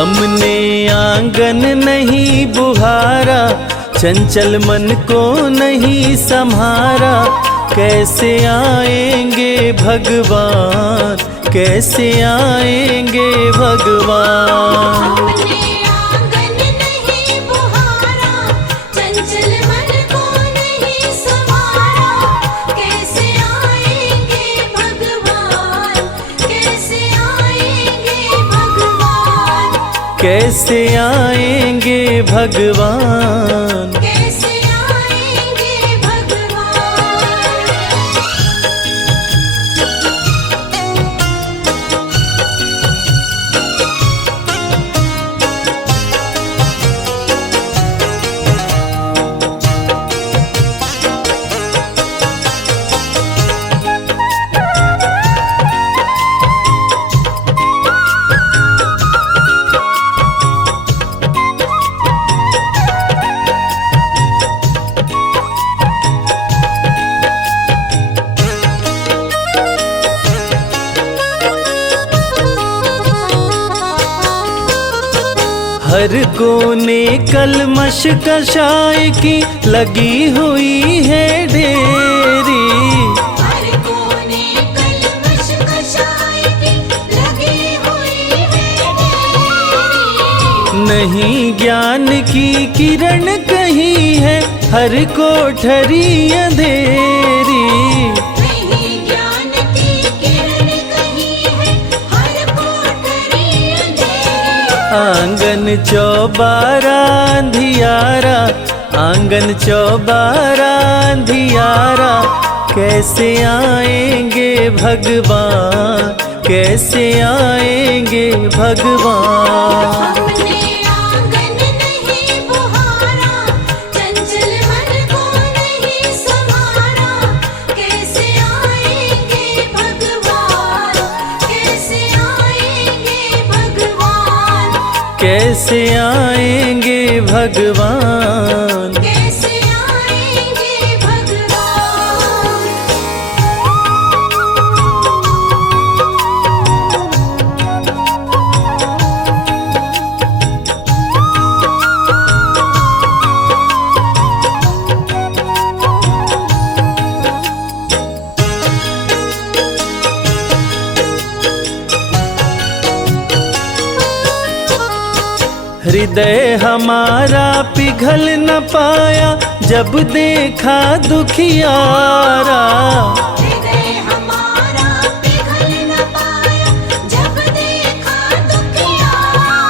हमने आंगन नहीं बुहारा, चंचल मन को नहीं संहारा। कैसे आएंगे भगवान, कैसे आएंगे भगवान। हमने आंगन नहीं बुहारा, चंचल मन को नहीं संवारा। कैसे आएंगे भगवान, कैसे आएंगे भगवान। कैसे आएंगे भगवान। कैसे आएंगे भगवान। हर कोने कलमश कषाय की लगी हुई है ढेरी। हर कोने कलमश कषाय की लगी हुई है ढेरी। नहीं ज्ञान की किरण कहीं है, हर कोठरी अंधेरी। नहीं ज्ञान की किरण कहीं है, हर कोठरी अंधेरी। आंगन चौबारा अंधियारा, आंगन चौबारा अंधियारा। कैसे आएंगे भगवान, कैसे आएंगे भगवान। हमने आंगन नहीं बुहारा, चंचल मन को नहीं संवारा। कैसे आएंगे भगवान, कैसे आएंगे भगवान। कैसे आएंगे भगवान। कैसे आएंगे भगवान। हृदय हमारा पिघल न पाया, जब देखा दुखियारा। हृदय हमारा पिघल न पाया, जब देखा दुखियारा।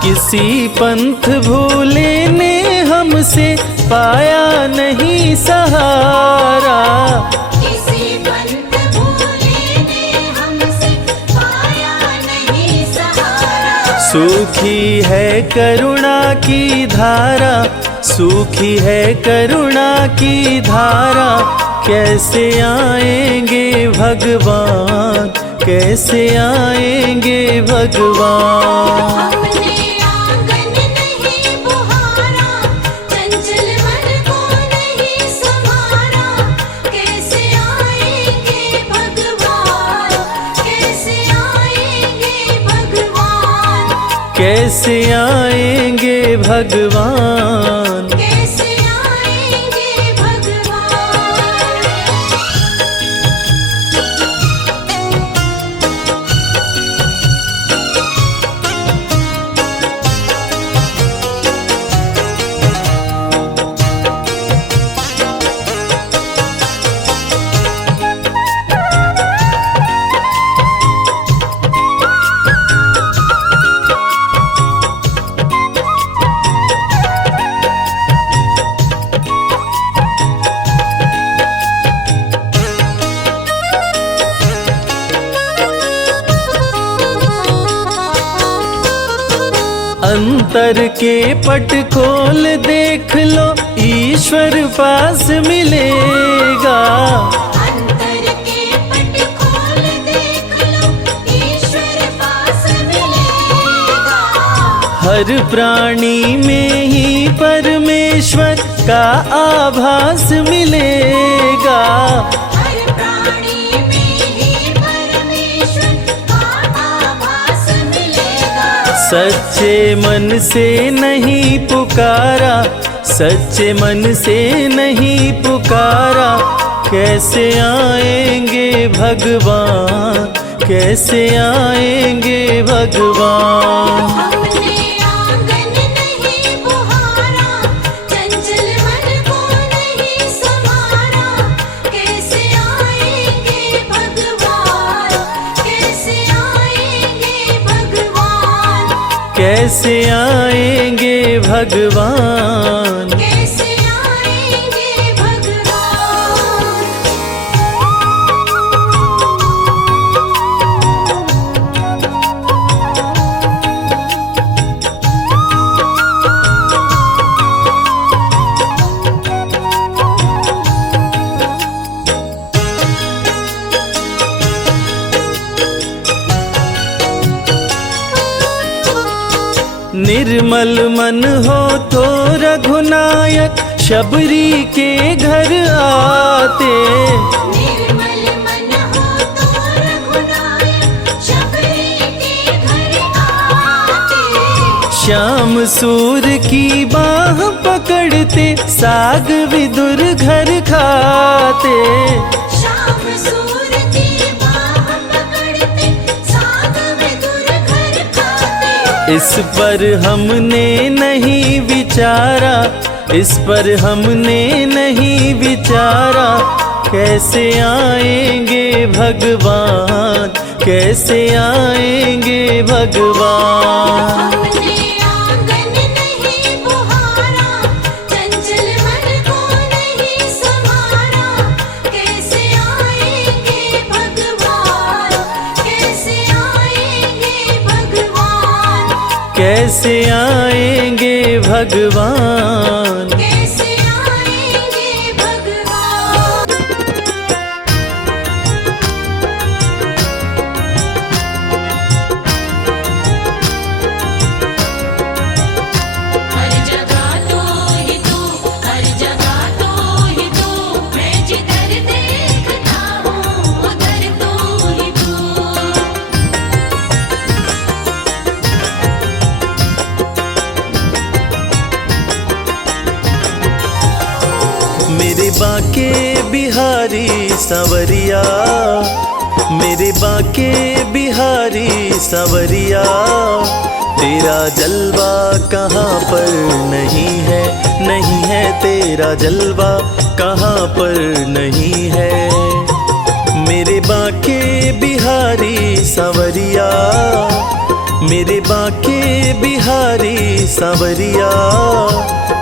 किसी पंथ भूले ने हमसे पाया नहीं सहारा। किसी पंथ भूले ने हमसे पाया नहीं सहारा। सूखी है करुणा की धारा, सूखी है करुणा की धारा। कैसे आएंगे भगवान, कैसे आएंगे भगवान। हमने आंगन नहीं बुहारा, चंचल मन को नहीं संवारा। कैसे आएंगे भगवान, कैसे आएंगे भगवान। कैसे आएंगे भगवान। कैसे आएंगे भगवान। अंतर के पट खोल देख लो, ईश्वर पास मिलेगा। अंतर के पट खोल देख लो, ईश्वर पास मिलेगा। हर प्राणी में ही परमेश्वर का आभास मिलेगा। हर प्राणी में ही परमेश्वर का आभास मिलेगा। सच्चे मन से नहीं पुकारा, सच्चे मन से नहीं पुकारा, कैसे आएंगे भगवान, कैसे आएंगे भगवान। हमने आंगन नहीं बुहारा, चंचल मन को नहीं संवारा, कैसे आएंगे भगवान, कैसे आएंगे भगवान, कैसे आएंगे भगवान। कैसे आएंगे भगवान। निर्मल मन हो तो रघुनायक शबरी के घर आते, निर्मल मन हो तो रघुनायक शबरी के घर आते, श्याम सूर की बाह पकड़ते साग विदुर घर खाते। श्याम सूर की बाह पकड़ते साग विदुर घर खाते। इस पर हमने नहीं विचारा, इस पर हमने नहीं विचारा, कैसे आएंगे भगवान, कैसे आएंगे भगवान। हमने आंगन नहीं बुहारा, चंचल मन को नहीं संवारा, कैसे आएंगे भगवान, कैसे आएंगे भगवान, कैसे आएंगे भगवान। कैसे आएंगे भगवान। हर जगह तो ही तू, हर जगह तो ही तू, मैं जिधर देखता हूँ उधर तो ही तू। मेरे बाके बिहारी सांवरिया, मेरे बाके बिहारी सांवरिया, तेरा जलवा कहाँ पर नहीं है, नहीं है तेरा जलवा कहाँ पर नहीं है। मेरे बाके बिहारी सांवरिया, मेरे बाके बिहारी सांवरिया,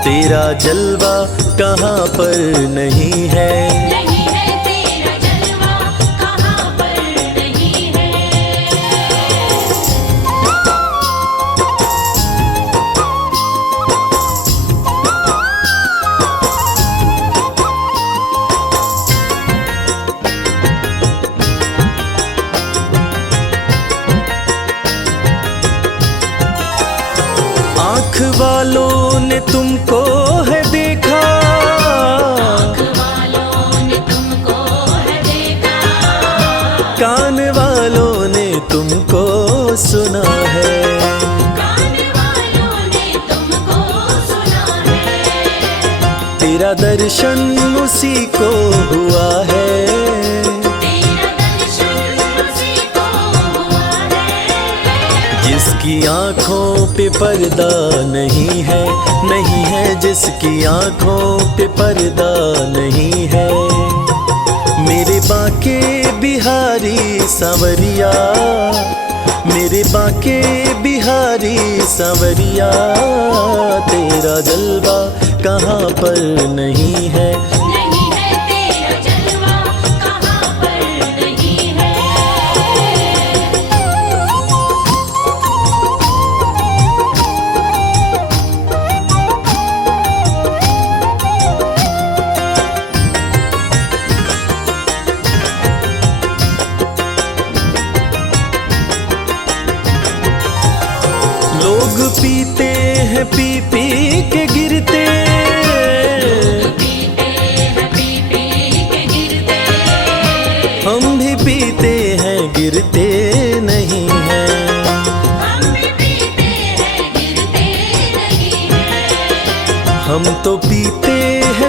तेरा जलवा कहाँ पर नहीं है। नहीं है तेरा जलवा कहाँ पर नहीं है। आँख वालों ने तुमको है देखा, आँख वालों ने तुमको है देखा, कान वालों ने तुमको सुना है, कान वालों ने तुमको सुना है। तेरा दर्शन उसी को हुआ है, तेरा दर्शन उसी को हुआ है। जिसकी आँखों पे पर्दा नहीं है, नहीं है जिसकी आँखों पे पर्दा नहीं है। मेरे बाके बिहारी सांवरिया, मेरे बाके बिहारी सांवरिया, तेरा जलवा कहाँ पर नहीं है। नहीं है तेरा जलवा कहाँ पर नहीं है। लोग पीते हैं पी पी के गिरते, पीते हैं पी पी के गिरते, हम भी पीते हैं गिरते नहीं हैं। हम भी पीते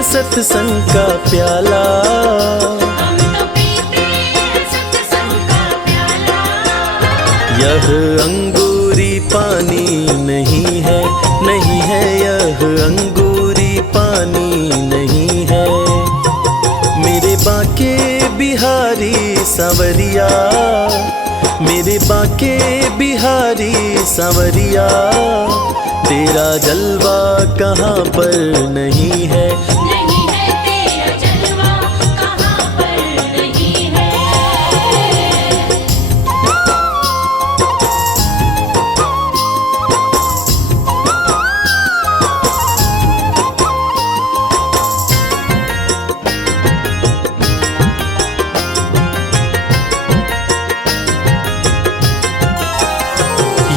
सत्संग का प्याला। हम तो पीते हैं सत्संग का प्याला। यह अंगूरी पानी नहीं है, नहीं है, यह अंगूरी पानी नहीं है। मेरे बाके बिहारी सांवरिया, मेरे बाके बिहारी सांवरिया, तेरा जलवा कहाँ पर नहीं है। नहीं है तेरा जलवा कहाँ पर नहीं है।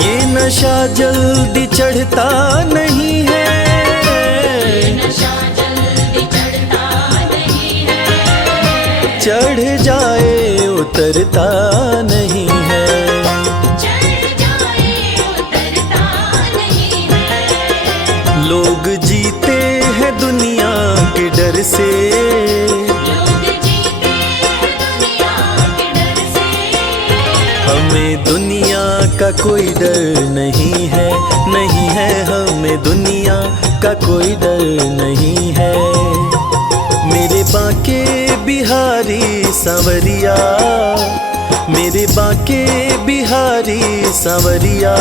ये नशा जल्दी चढ़ता नहीं है, नशा जल्दी चढ़ता नहीं है। चढ़ जाए उतरता नहीं है। चढ़ जाए उतरता नहीं है। लोग जीते हैं दुनिया के डर से, लोग जीते हैं दुनिया के डर से। हमें दुनिया का कोई डर नहीं है, नहीं है, हमें दुनिया का कोई डर नहीं है। मेरे बाके बिहारी सांवरिया, मेरे बाके बिहारी सांवरिया,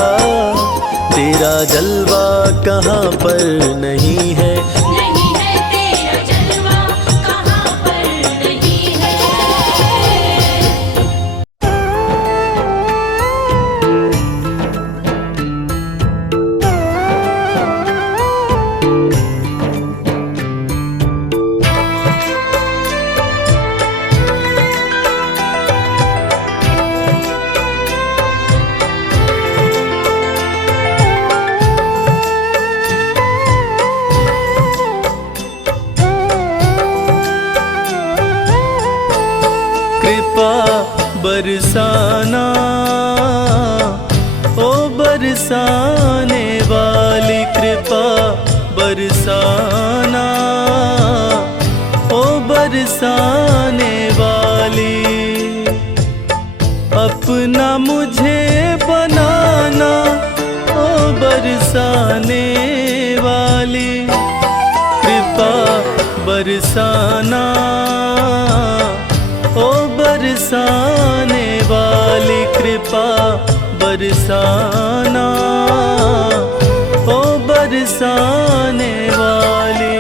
तेरा जलवा कहाँ पर नहीं है। नहीं है तेरा जलवा कहाँ पर नहीं है। कृपा बरसाना, ओ बरसाने वाली, कृपा बरसाना, ओ बरसाने वाली। अपना मुझे बनाना, ओ बरसाने वाली, कृपा बरसाना, ओ बरसाने वाली, कृपा बरसाना, ओ बरसाने वाली।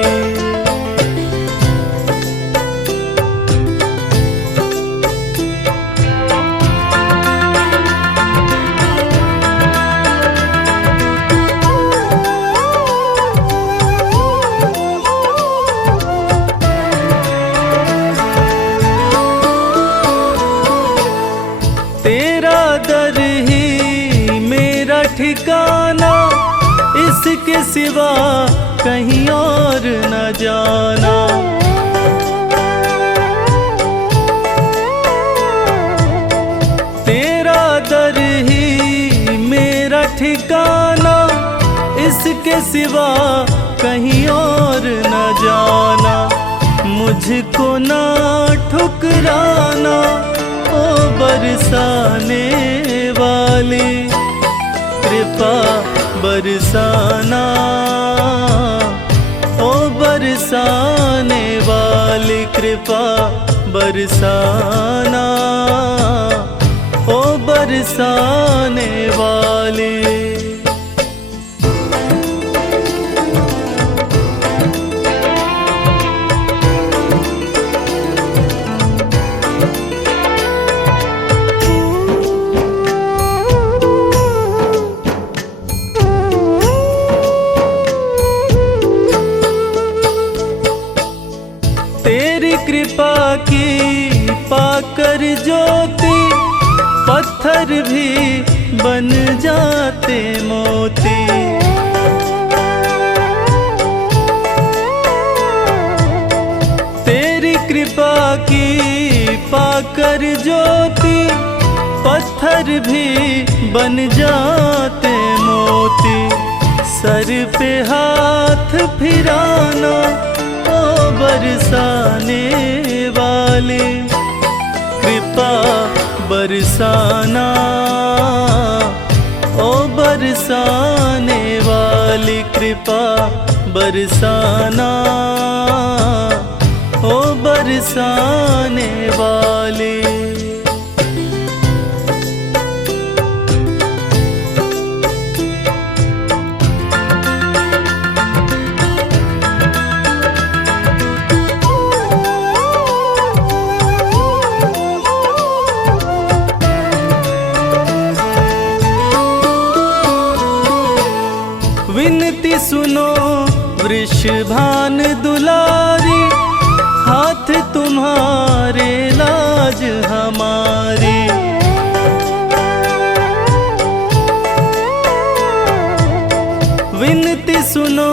तेरा दर ही मेरा ठिकाना, इसके सिवा कहीं और न जाना। तेरा दर ही मेरा ठिकाना, इसके सिवा कहीं और न जाना। मुझको ना ठुकराना, ओ बरसाने वाली, कृपा बरसाना, ओ बरसाने वाली, कृपा बरसाना, ओ बरसाने वाली। तेरी कृपा की पाकर ज्योति, पत्थर भी बन जाते मोती। तेरी कृपा की पाकर ज्योति, पत्थर भी बन जाते मोती। सर पे हाथ फिराना, ओ बरसाने वाले, कृपा बरसाना, ओ बरसाने वाली कृपा बरसाना, ओ बरसाने वाली। विनती सुनो वृषभान दुलारी, हाथ तुम्हारे लाज हमारे। विनती सुनो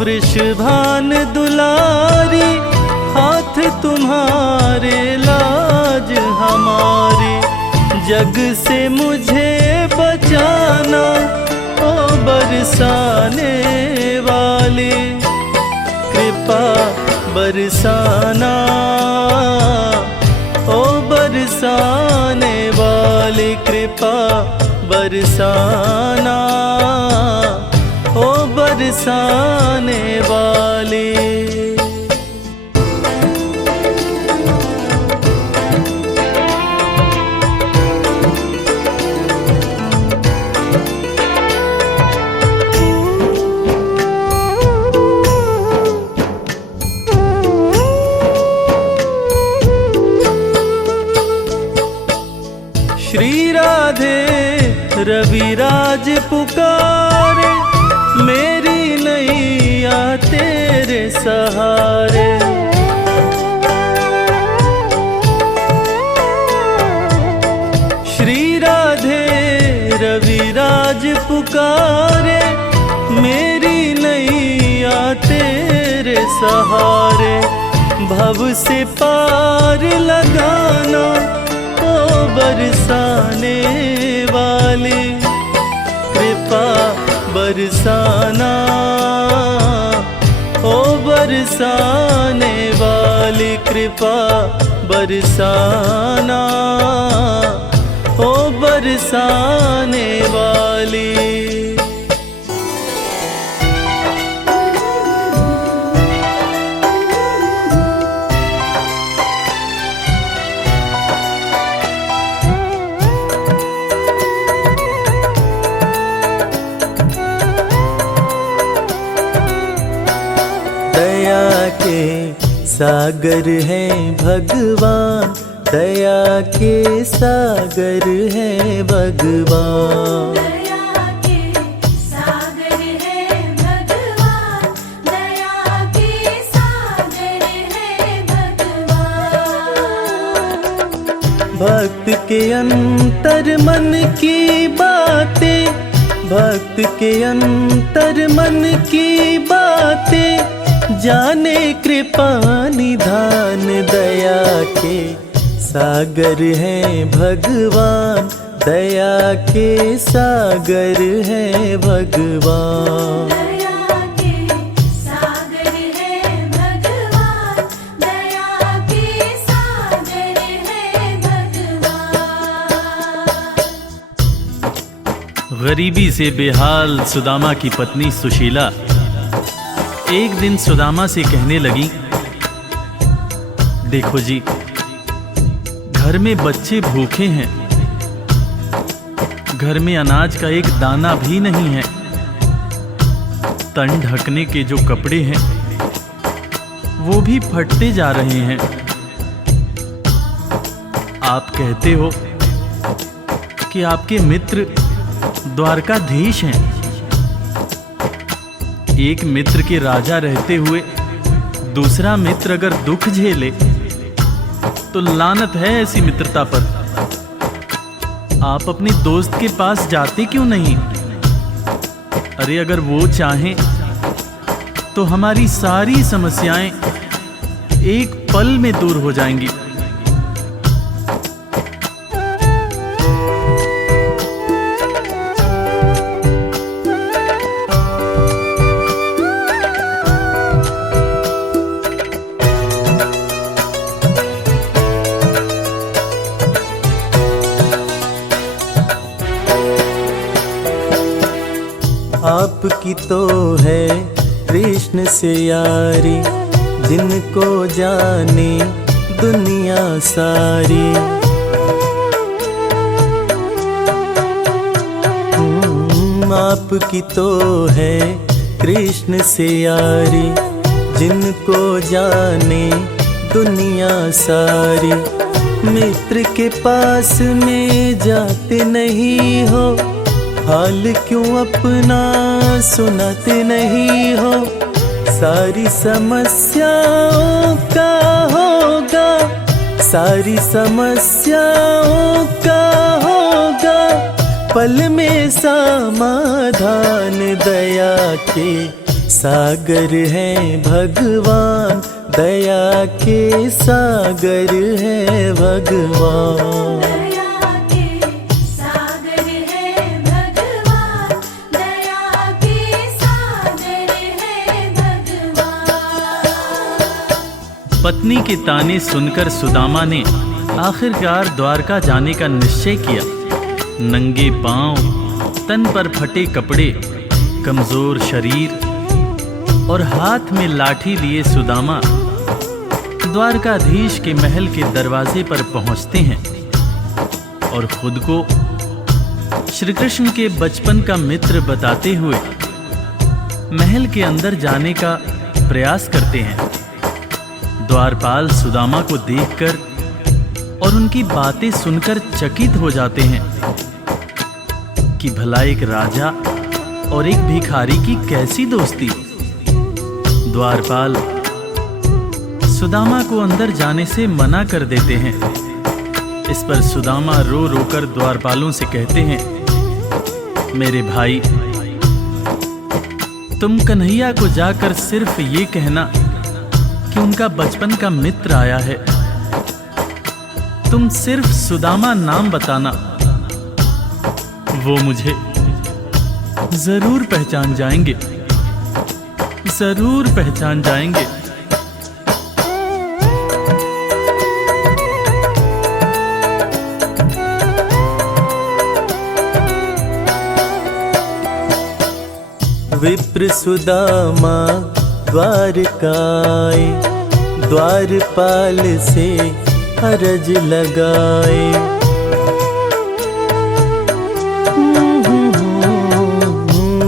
वृषभान दुलारी, हाथ तुम्हारे लाज हमारे। जग से मुझे बचाना, ओ बरसाने वाले, कृपा बरसाना, ओ बरसाने वाले, कृपा बरसाना, ओ बरसाने वाले। श्री राधे रविराज पुकारे, मेरी नैया तेरे सहारे। श्री राधे रविराज पुकारे, मेरी नैया तेरे सहारे। भव से पार लगाना, ओ बरसाने वाले, कृपा बरसाना, ओ बरसाने वाले, कृपा बरसाना, ओ बरसाने वाली। दया के सागर है भगवान, दया के सागर है भगवान। दया के सागर है भगवान, दया के सागर है भगवान। भक्त के अंतर मन की बातें, भक्त के अंतर मन की बातें, जाने कृपा निधान। दया के सागर है भगवान, दया के सागर है भगवान। दया के सागर है भगवान, दया के सागर है भगवान। गरीबी से बेहाल सुदामा की पत्नी सुशीला एक दिन सुदामा से कहने लगी, देखो जी, घर में बच्चे भूखे हैं, घर में अनाज का एक दाना भी नहीं है, तन ढकने के जो कपड़े हैं वो भी फटते जा रहे हैं। आप कहते हो कि आपके मित्र द्वारकाधीश हैं। एक मित्र के राजा रहते हुए दूसरा मित्र अगर दुख झेले तो लानत है ऐसी मित्रता पर। आप अपने दोस्त के पास जाते क्यों नहीं? अरे अगर वो चाहें तो हमारी सारी समस्याएं एक पल में दूर हो जाएंगी। आपकी तो है कृष्ण से यारी, जिनको जाने दुनिया सारी। आपकी तो है कृष्ण से यारी, जिनको जाने दुनिया सारी। मित्र के पास में जाते नहीं हो, हाल क्यों अपना सुनाते नहीं हो। सारी समस्याओं का होगा, सारी समस्याओं का होगा पल में समाधान। दया के सागर हैं भगवान, दया के सागर हैं भगवान। दया के सागर है भगवान, दया के सागर है भगवान। पत्नी के ताने सुनकर सुदामा ने आखिरकार द्वारका जाने का निश्चय किया। नंगे पांव, तन पर फटे कपड़े, कमजोर शरीर और हाथ में लाठी लिए सुदामा द्वारकाधीश के महल के दरवाजे पर पहुंचते हैं और खुद को श्री कृष्ण के बचपन का मित्र बताते हुए महल के अंदर जाने का प्रयास करते हैं। द्वारपाल सुदामा को देखकर और उनकी बातें सुनकर चकित हो जाते हैं कि भला एक राजा और एक भिखारी की कैसी दोस्ती। द्वारपाल सुदामा को अंदर जाने से मना कर देते हैं। इस पर सुदामा रो रो कर द्वारपालों से कहते हैं, मेरे भाई, तुम कन्हैया को जाकर सिर्फ ये कहना कि उनका बचपन का मित्र आया है। तुम सिर्फ सुदामा नाम बताना, वो मुझे जरूर पहचान जाएंगे, जरूर पहचान जाएंगे। विप्र सुदामा द्वारकाए, द्वारपाल से अरज लगाए।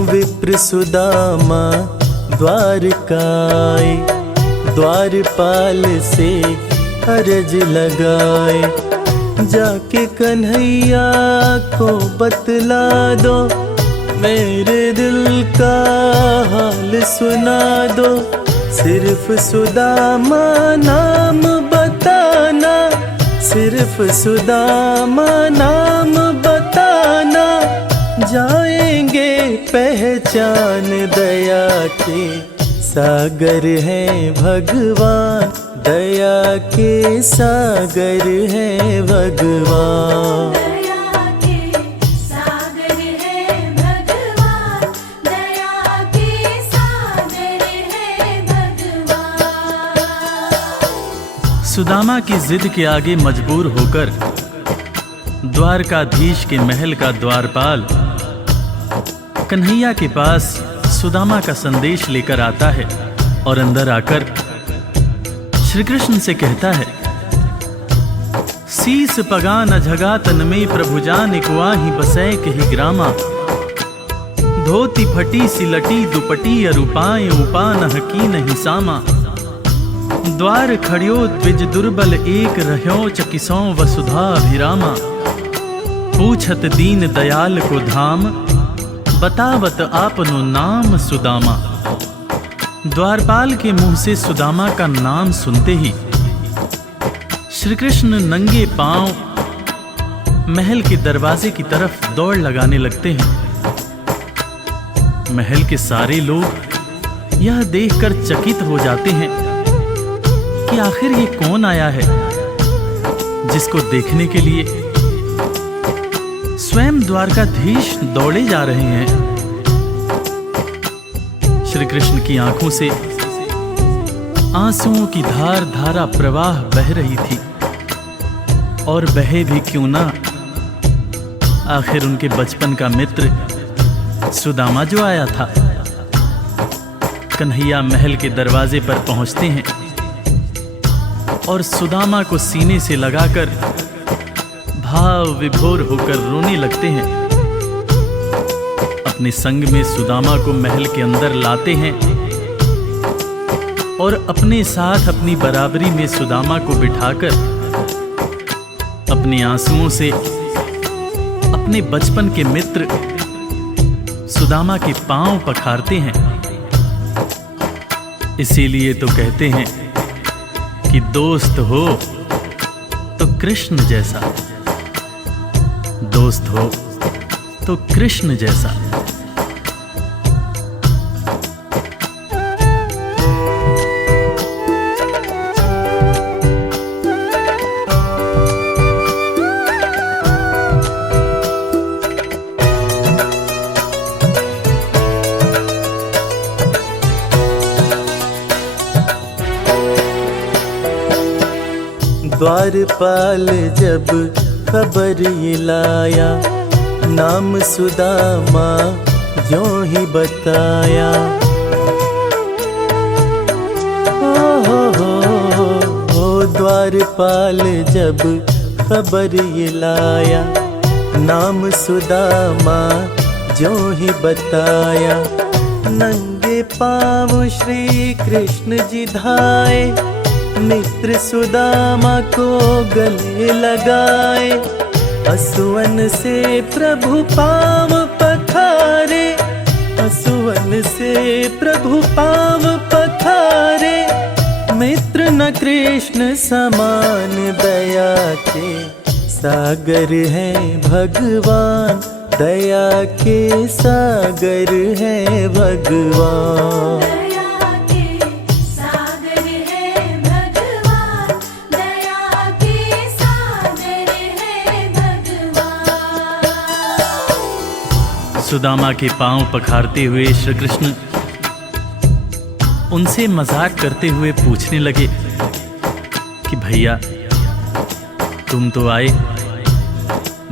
विप्र सुदामा द्वारकाए, द्वारपाल से अरज लगाए। जाके कन्हैया को बतला दो, मेरे दिल का हाल सुना दो। सिर्फ सुदामा नाम बताना, सिर्फ सुदामा नाम बताना, जाएंगे पहचान। दया के सागर हैं भगवान, दया के सागर हैं भगवान। दया के सागर है भगवान, दया के सागर है भगवान। सुदामा की जिद के आगे मजबूर होकर द्वारकाधीश के महल का द्वारपाल कन्हैया के पास सुदामा का संदेश लेकर आता है और अंदर आकर श्री कृष्ण से कहता है, शीस पगा न झगा तन में प्रभु जान कुआही बसै कही ग्रामा। धोती फटी सिलटी दुपटी अरूपाएं उपा न हकी नहीं सामा। द्वार खड़ियो द्विज दुर्बल एक रह्यो चकिसों वसुधा अभिरामा। पूछत दीन दयाल को धाम, बतावत आपनो नाम सुदामा। द्वारपाल के मुंह से सुदामा का नाम सुनते ही श्री कृष्ण नंगे पांव महल के दरवाजे की तरफ दौड़ लगाने लगते हैं। महल के सारे लोग यह देखकर चकित हो जाते हैं कि आखिर ये कौन आया है जिसको देखने के लिए स्वयं द्वारकाधीश दौड़े जा रहे हैं। श्री कृष्ण की आंखों से आंसुओं की धार धारा प्रवाह बह रही थी, और बहे भी क्यों ना, आखिर उनके बचपन का मित्र सुदामा जो आया था। कन्हैया महल के दरवाजे पर पहुंचते हैं और सुदामा को सीने से लगाकर भाव विभोर होकर रोने लगते हैं। अपने संग में सुदामा को महल के अंदर लाते हैं और अपने साथ अपनी बराबरी में सुदामा को बिठाकर अपने आंसुओं से अपने बचपन के मित्र सुदामा के पांव पखारते हैं। इसीलिए तो कहते हैं कि दोस्त हो तो कृष्ण जैसा, दोस्त हो तो कृष्ण जैसा। द्वारपाल जब खबर ये लाया, नाम सुदामा ज्यों ही बताया। हो द्वारपाल जब खबर ये लाया, नाम सुदामा ज्यों ही बताया। नंगे पाँव श्री कृष्ण जी धाए, मित्र सुदामा को गले लगाए। असुवन से प्रभु पाँव पखारे, असुवन से प्रभु पाँव पखारे। मित्र न कृष्ण समान दया के सागर है भगवान, दया के सागर है भगवान। सुदामा के पांव पखारते हुए श्री कृष्ण उनसे मजाक करते हुए पूछने लगे कि भैया तुम तो आए,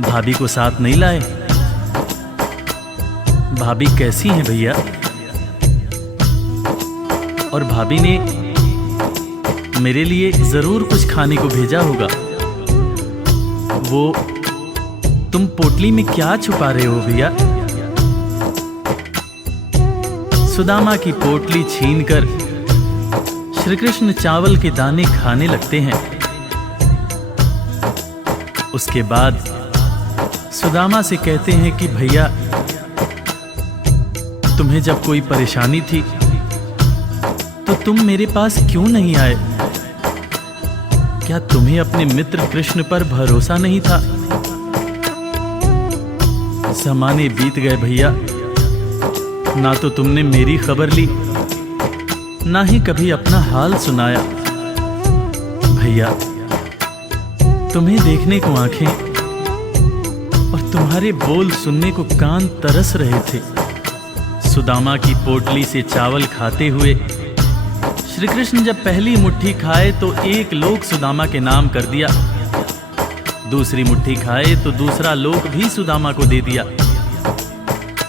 भाभी को साथ नहीं लाए। भाभी कैसी हैं भैया? और भाभी ने मेरे लिए जरूर कुछ खाने को भेजा होगा। वो तुम पोटली में क्या छुपा रहे हो भैया? सुदामा की पोटली छीनकर श्री कृष्ण चावल के दाने खाने लगते हैं। उसके बाद सुदामा से कहते हैं कि भैया तुम्हें जब कोई परेशानी थी तो तुम मेरे पास क्यों नहीं आए? क्या तुम्हें अपने मित्र कृष्ण पर भरोसा नहीं था? ज़माने बीत गए भैया, ना तो तुमने मेरी खबर ली, ना ही कभी अपना हाल सुनाया। भैया तुम्हें देखने को आंखें और तुम्हारे बोल सुनने को कान तरस रहे थे। सुदामा की पोटली से चावल खाते हुए श्री कृष्ण जब पहली मुट्ठी खाए तो एक लोक सुदामा के नाम कर दिया, दूसरी मुट्ठी खाए तो दूसरा लोक भी सुदामा को दे दिया।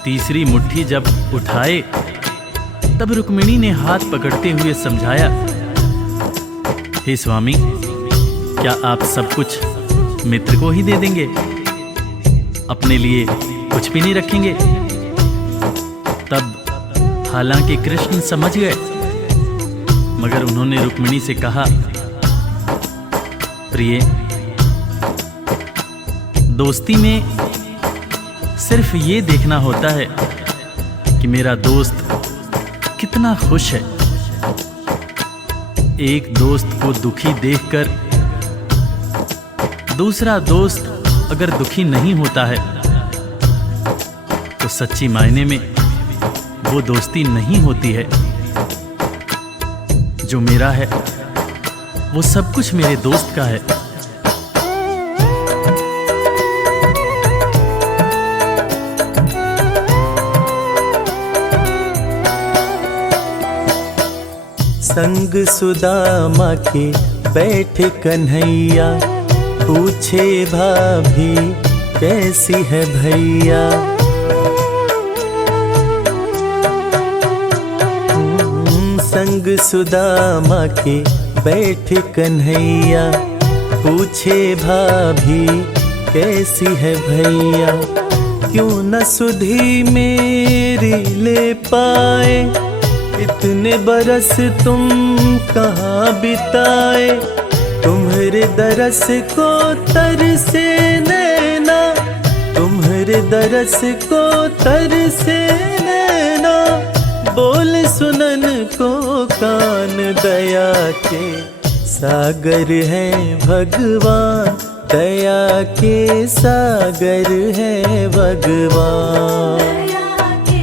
तीसरी मुट्ठी जब उठाए तब रुक्मिणी ने हाथ पकड़ते हुए समझाया, हे स्वामी क्या आप सब कुछ मित्र को ही दे देंगे, अपने लिए कुछ भी नहीं रखेंगे? तब हालांकि कृष्ण समझ गए, मगर उन्होंने रुक्मिणी से कहा, प्रिय दोस्ती में सिर्फ ये देखना होता है कि मेरा दोस्त कितना खुश है। एक दोस्त को दुखी देखकर दूसरा दोस्त अगर दुखी नहीं होता है तो सच्ची मायने में वो दोस्ती नहीं होती है। जो मेरा है वो सब कुछ मेरे दोस्त का है। संग सुदामा के बैठे कन्हैया, पूछे भाभी कैसी है भैया। संग सुदामा के बैठ कन्हैया, पूछे भाभी कैसी है भैया। क्यों न सुधी मेरी ले पाए, इतने बरस तुम कहाँ बिताए। तुम्हारे दरस को तरसे नैना, तुम्हारे दरस को तरसे नैना। बोल सुनन को कान, दया के सागर है भगवान, दया के सागर है भगवान। दया के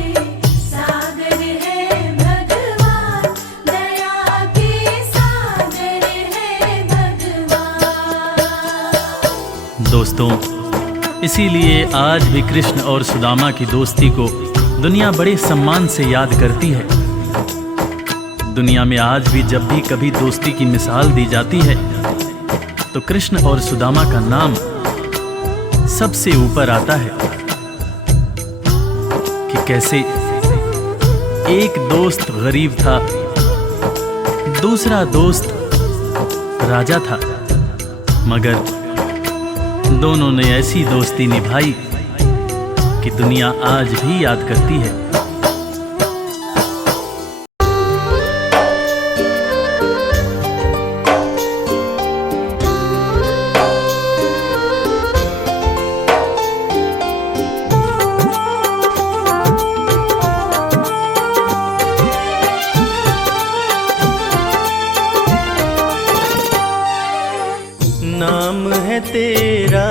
सागर है भगवान, दया के सागर है भगवान। दोस्तों, इसीलिए आज भी कृष्ण और सुदामा की दोस्ती को दुनिया बड़े सम्मान से याद करती है। दुनिया में आज भी जब भी कभी दोस्ती की मिसाल दी जाती है तो कृष्ण और सुदामा का नाम सबसे ऊपर आता है कि कैसे एक दोस्त गरीब था, दूसरा दोस्त राजा था, मगर दोनों ने ऐसी दोस्ती निभाई कि दुनिया आज भी याद करती है। नाम है तेरा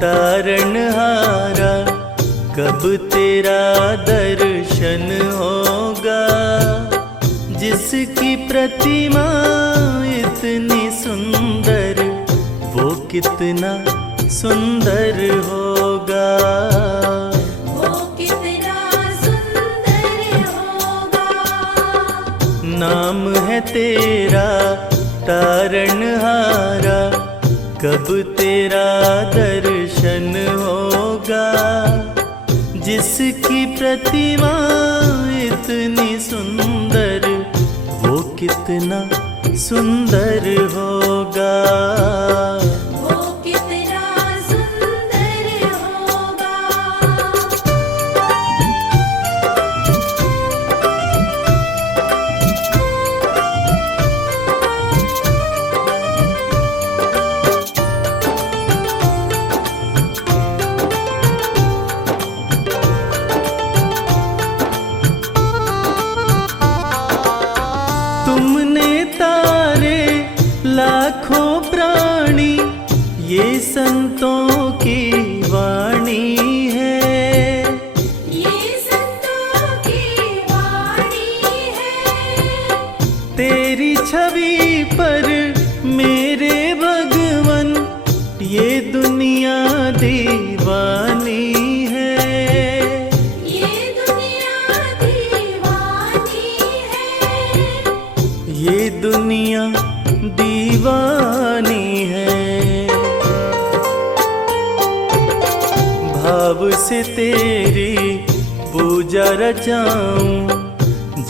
तारणहारा, कब तेरा दर्शन होगा। जिसकी प्रतिमा इतनी सुंदर, वो कितना सुंदर होगा। वो कितना सुंदर होगा। नाम है तेरा तारणहारा, कब तेरा दर्शन होगा। जिसकी प्रतिमा इतनी सुंदर, वो कितना सुंदर होगा। वो कितना सुंदर होगा। तुमने तारे लाखों प्राणी, ये संतों की वाणी है। ये संतों की वाणी है। तेरी छवि पर मेरे भगवन, ये दुनिया दीवानी है। ये दुनिया दीवानी है। ये दुनिया दीवानी है। भाव से तेरी पूजा रचाऊं,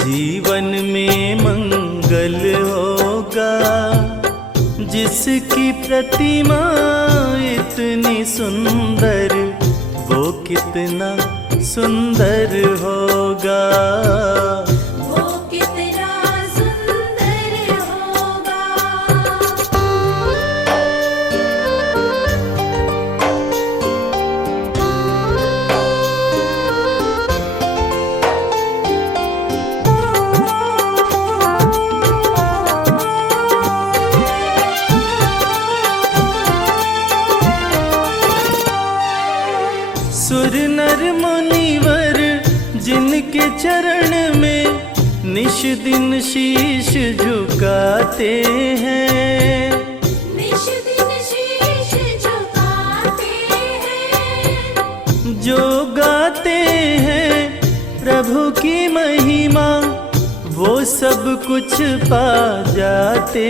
जीवन में मंगल होगा। जिसकी प्रतिमा इतनी सुंदर, वो कितना सुंदर होगा। वो कितना सुंदर होगा। सुर नर मुनिवर जिनके चरण में निश दिन शीश झुकाते हैं। निश दिन शीश झुकाते हैं। जो गाते हैं प्रभु की महिमा, वो सब कुछ पा जाते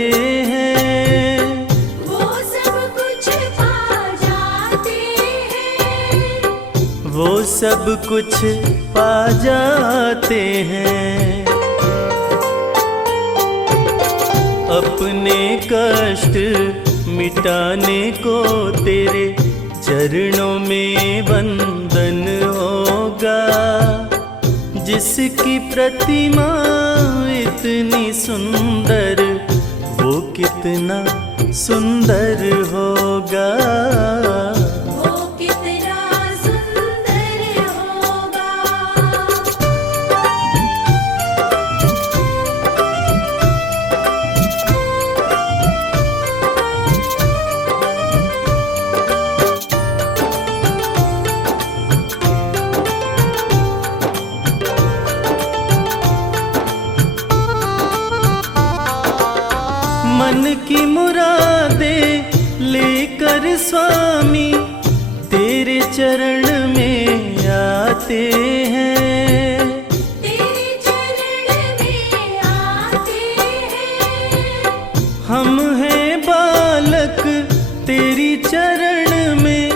हैं। वो सब कुछ पा जाते हैं। वो सब कुछ पा जाते हैं। अपने कष्ट मिटाने को तेरे चरणों में वंदन होगा। जिसकी प्रतिमा इतनी सुंदर, वो कितना सुंदर होगा। वो कितना सुंदर होगा। मन की मुरादे लेकर स्वामी तेरे चरण में आते हैं। तेरे चरण में आते हैं। हम हैं बालक तेरी चरण में,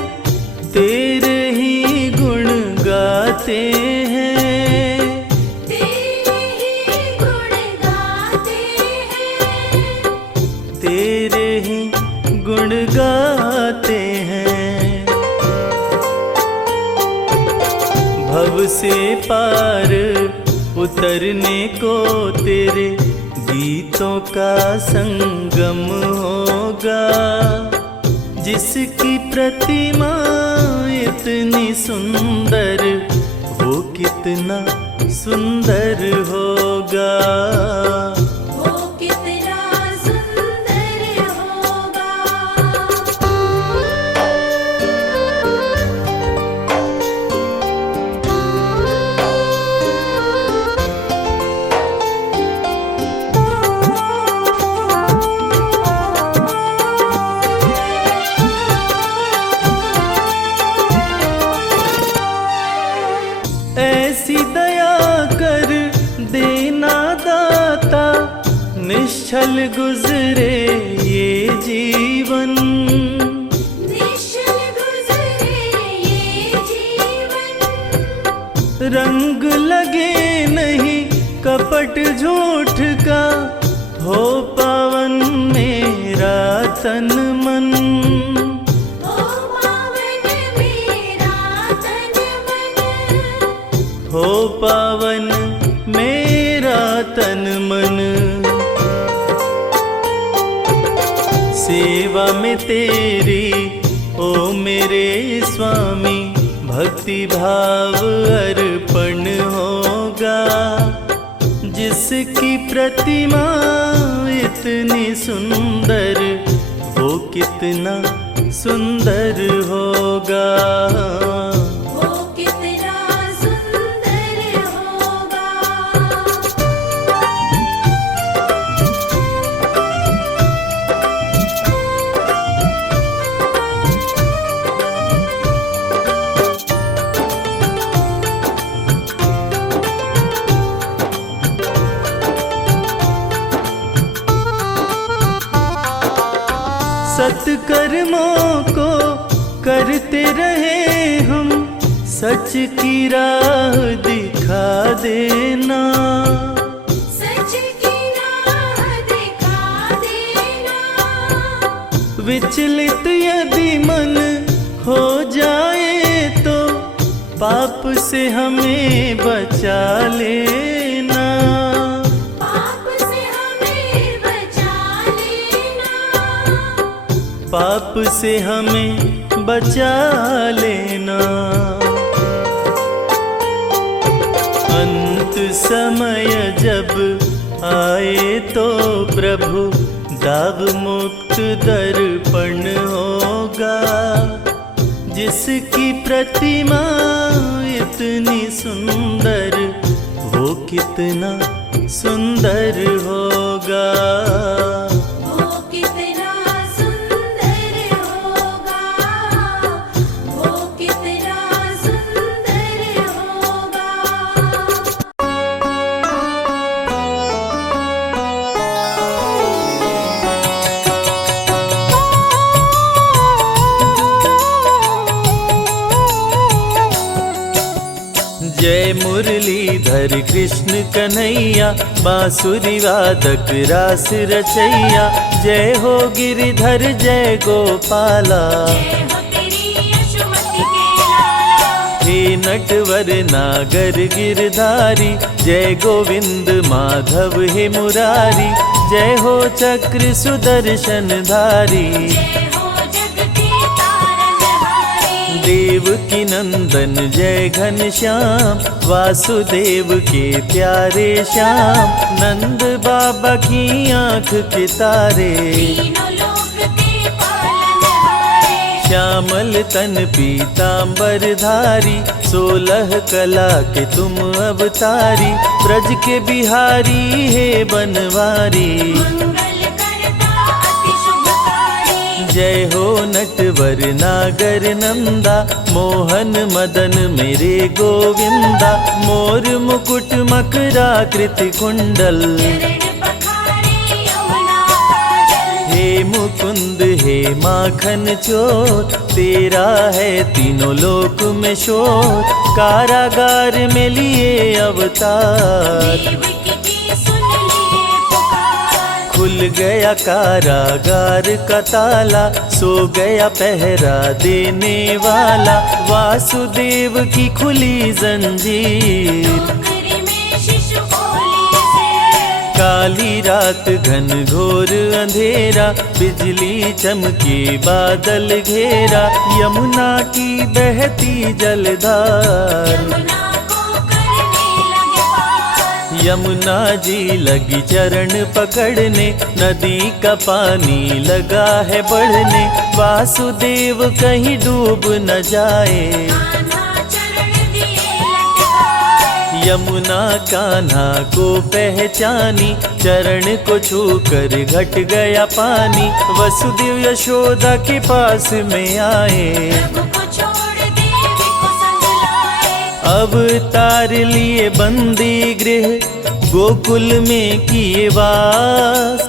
तेरे ही गुण गाते हैं। तेरे ही गुण गाते हैं। तेरे ही गुण गाते हैं। भव से पार उतरने को तेरे गीतों का संगम होगा। जिसकी प्रतिमा इतनी सुंदर, वो कितना सुंदर होगा। वो कितना सुंदर होगा। ऐसी दया कर देना दाता, निश्चल गुजरे ये जीवन। निश्चल गुजरे ये जीवन। रंग लगे नहीं कपट झूठ का, हो पावन मेरा तन मन। ओ पावन मेरा तन मन। हो पावन मेरा तन मन। सेवा में तेरी ओ मेरे स्वामी, भक्ति भाव अर्पण होगा। जिसकी प्रतिमा इतनी सुंदर, वो कितना सुंदर होगा। वो कितना सुंदर होगा। सत्कर्मों को करते रहे हम, सच की राह दिखा देना। सच की राह दिखा देना। विचलित यदि मन हो जाए तो, पाप से हमें बचा लेना। पाप से हमें बचा लेना। पाप से हमें बचा लेना। अंत समय जब आए तो प्रभु दाव मुक्त दर्पण होगा। जिसकी प्रतिमा इतनी सुंदर, वो कितना सुंदर होगा। वो कितना सुंदर होगा। वो कितना सुंदर होगा। जय जय मुरलीधर कृष्ण कन्हैया, बांसुरी वादक रास रचैया। जय हो गिरिधर जय गोपाला, जय हो तेरी यशोमती के लाला। हे नटवर नागर गिरधारी, जय गोविंद माधव हे मुरारी। जय हो चक्र सुदर्शन धारी, जय हो जग के तारनहारी। देवकी नंदन जय घनश्याम, वासुदेव के प्यारे श्याम। नंद बाबा की आँख के तारे, तीनों लोक के पालनहारे। श्यामल तन पीतांबर धारी, 16 कला के तुम अवतारी। ब्रज के बिहारी हे बनवारी, मंगल करता अति शुभकारी। जय हो नटवर नागर नंदा, मोहन मदन मेरे गोविंदा। मोर मुकुट मकराकृति कुंडल, चरण पखारे यमुना काजल। हे मुकुंद हे माखन चोर, तेरा है तीनों लोक में शोर। कारागार में लिए अवतार, देवकी की सुन लिए पुकार। खुल गया कारागार का ताला, सो गया पहरा देने वाला। वासुदेव की खुली जंजीर, टोकरी में शिशु ओली से। काली रात घन घोर अंधेरा, बिजली चमके बादल घेरा। यमुना की बहती जलधार, यमुना को करने लगे पार। यमुना जी लगी चरण पकड़ने, नदी का पानी लगा है बढ़ने। वासुदेव कहीं डूब न जाए, कान्हा चरण दिए लटकाए। यमुना कान्हा को पहचानी, चरण को छूकर घट गया पानी। वसुदेव यशोदा के पास में आए, प्रभु को छोड़ देवी को संग लाए। अवतार लिए बंदी गृह, गोकुल में किए वास।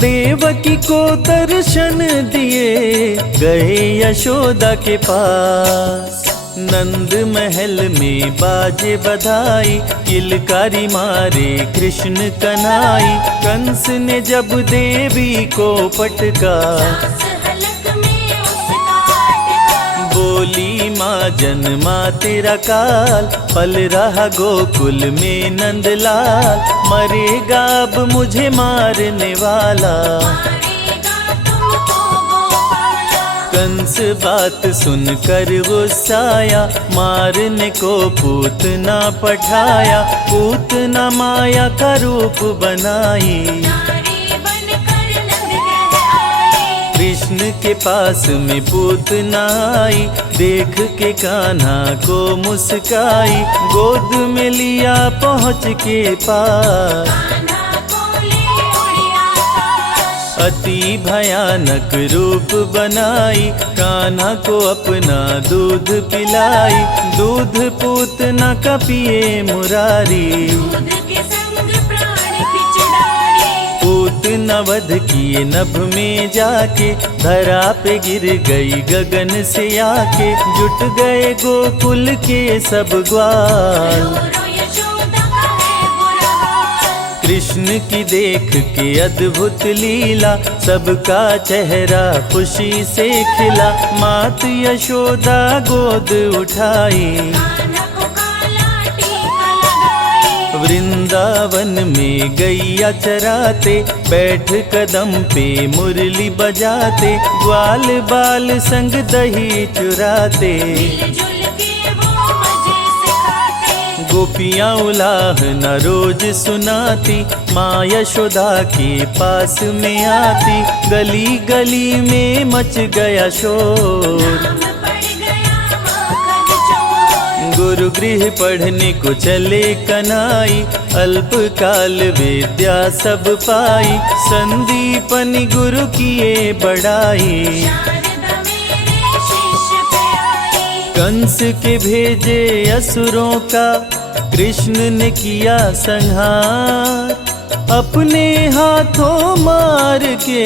देवकी को दर्शन दिए, गए यशोदा के पास। नंद महल में बाजे बधाई, किलकारी मारे कृष्ण कन्हाई। कंस ने जब देवी को पटका, सांस हलक में उसका अटका। बोली माँ जन्मा तेरा काल, पल रहा गोकुल में नंदलाल। मरेगा अब मुझे मारने वाला, मारेगा तुमको गोपाला। कंस बात सुनकर गुस्साया, मारने को पूतना पठाया। पूतना माया का रूप बनाई, नारी बनकर नंद ग्रह आई। कृष्ण के पास में पूतना आई, देख के कान्हा को मुस्काई। गोद में लिया पहुँच के पास, कान्हा को ले उड़े आकाश। अति भयानक रूप बनाई। कान्हा को अपना दूध पिलाई, दूध पूतना का पिए मुरारी। दूध के संग प्राण पिचड़ारी। पूतना वध किए नभ में जाके, धरा पे गिर गई गगन से आके। जुट गए गोकुल के सब ग्वाल, रो रो यशोदा का है बुरा हाल। कृष्ण की देख के अद्भुत लीला, सबका चेहरा खुशी से खिला। मात यशोदा गोद उठाई, कान्हा को काला टीका लगाई। वृंदावन में गैया चराते, बैठ कदम पे मुरली बजाते। ग्वाल बाल संग दही चुराते, मिलजुल के वो मजे से खाते। गोपियाँ उलाह न रोज सुनाती। माँ यशोदा के पास में आती, गली गली में मच गया शोर। नाम पड़ गया माखन चोर। गुरु गृह पढ़ने को चले कन्हाई, अल्पकाल विद्या सब पाई। संदीपनि गुरु किए बड़ाई, शारदा मेरे शिष्य पे आई। कंस के भेजे असुरों का, कृष्ण ने किया संहार। अपने हाथों मार के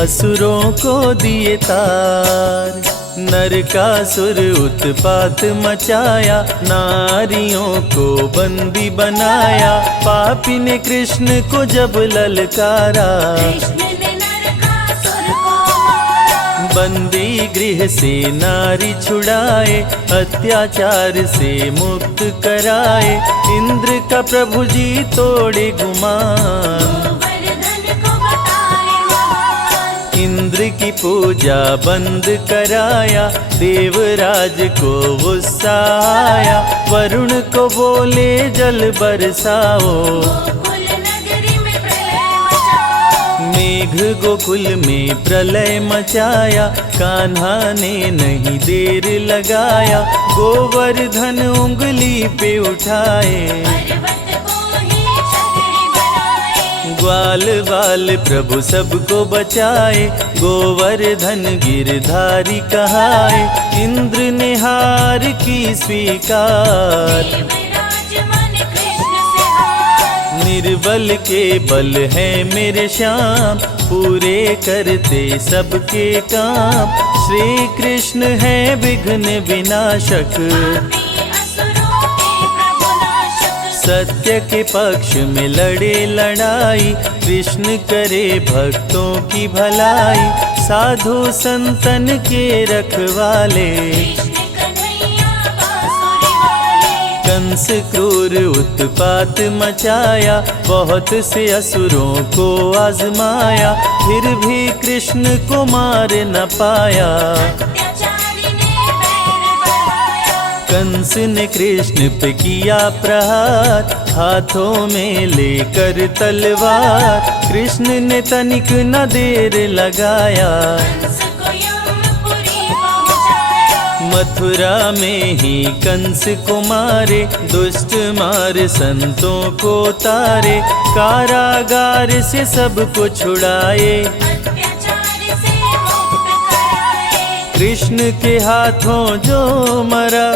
असुरों को दिए तार। नरकासुर उत्पात मचाया, नारियों को बंदी बनाया। पापी ने कृष्ण को जब ललकारा, कृष्ण ने नरकासुर को मारा। बंदी गृह से नारी छुड़ाए, अत्याचार से मुक्त कराए। इंद्र का प्रभु जी तोड़े गुमान, गोवर्धन को बताए महान। इंद्र की पूजा बंद कराया। देवराज को गुस्सा आया, वरुण को बोले जल बरसाओ। गोकुल नगरी में प्रलय मचाओ। मेघ गोकुल में प्रलय मचाया, कान्हा ने नहीं देर लगाया। गोवर्धन उंगली पे उठाए, पर्वत को ही छतरी बनाए। ग्वाल बाल प्रभु सबको बचाए। गोवर्धन गिरधारी कहाए, इंद्र ने हार की स्वीकार। देवराज मन कृष्ण से हार। निर्बल के बल है मेरे श्याम, पूरे करते सबके काम। श्री कृष्ण है विघ्न विनाशक, पापी असुरों के प्रभु नाशक। सत्य के पक्ष में लड़े लड़ाई। कृष्ण करे भक्तों की भलाई, साधु संतन के रखवाले। कृष्ण कन्हैया बांसुरी वाले। कंस क्रूर उत्पात मचाया, बहुत से असुरों को आजमाया। फिर भी कृष्ण को मार न पाया। अत्याचारी ने बैर बढ़ाया। कंस ने कृष्ण पे किया प्रहार, हाथों में लेकर तलवार। कृष्ण ने तनिक न देर लगाया, कंस को यमपुरी पहुंचाया। मथुरा में ही कंस को मारे। दुष्ट मार संतों को तारे, कारागार से सबको छुड़ाए। अत्याचार से मुक्त कराए। कृष्ण के हाथों जो मरा,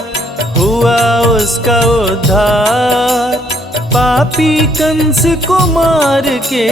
हुआ उसका उद्धार। पापी कंस को मार के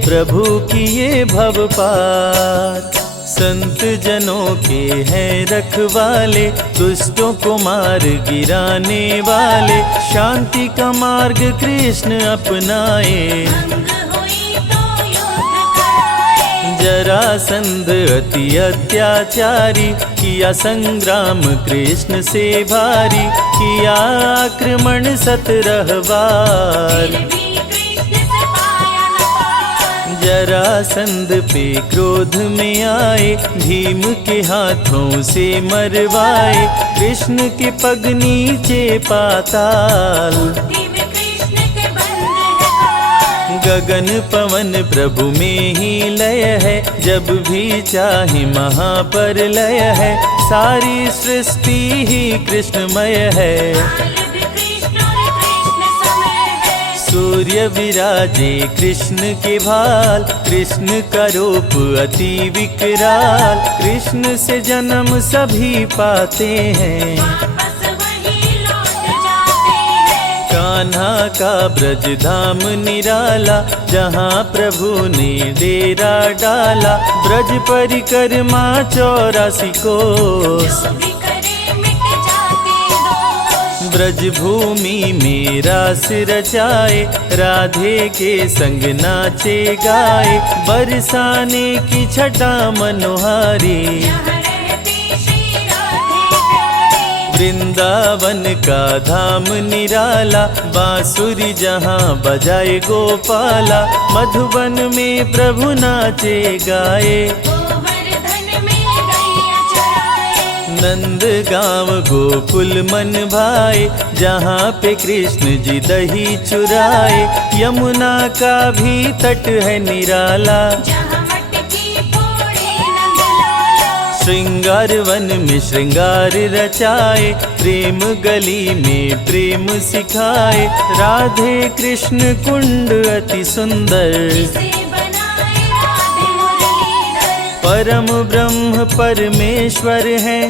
प्रभु किए भव पार। संत जनों के हैं रखवाले, दुष्टों को मार गिराने वाले। शांति का मार्ग कृष्ण अपनाए, भंग हुई तो युद्ध कराए। जरासंध अति अत्याचारी। किया संग्राम कृष्ण से भारी, किया आक्रमण 17 बार। फिर भी कृष्ण से पाया न पार। जरासंध पे क्रोध में आए, भीम के हाथों से मरवाए। कृष्ण के पग नीचे पाताल, मुट्ठी में कृष्ण के बंद है काल। गगन पवन प्रभु में ही लय है। जब भी चाहे महाप्रलय है, सारी सृष्टि ही कृष्णमय है। काल भी कृष्ण और कृष्ण समय है। सूर्य विराजे कृष्ण के भाल, कृष्ण का रूप अति विकराल। कृष्ण से जन्म सभी पाते हैं, वापस वही लौट जाते हैं। कान्हा का ब्रज धाम निराला, जहाँ प्रभु ने डेरा डाला। ब्रज परिक्रमा 84 कोस, जो भी करे मिट जाते दोष। ब्रज भूमि में रास रचाए। राधे के संग नाचे गाए, बरसाने की छटा मनोहारी। यहाँ रहती श्री राधे प्यारी। वृंदावन का धाम निराला, बांसुरी जहाँ बजाए गोपाला। मधुबन में प्रभु नाचे गाए, गोवर्धन में गैया चराए। नंद गाँव गोकुल मन भाए। जहाँ पे कृष्ण जी दही चुराए, यमुना का भी तट है निराला। जहाँ मटकी फोड़े नंदलाला। श्रृंगार वन में श्रृंगार रचाए, प्रेम गली में प्रेम सिखाए। राधे कृष्ण कुंड अति सुंदर, जिसे बनाए राधे मुरलीधर। परम ब्रह्म परमेश्वर है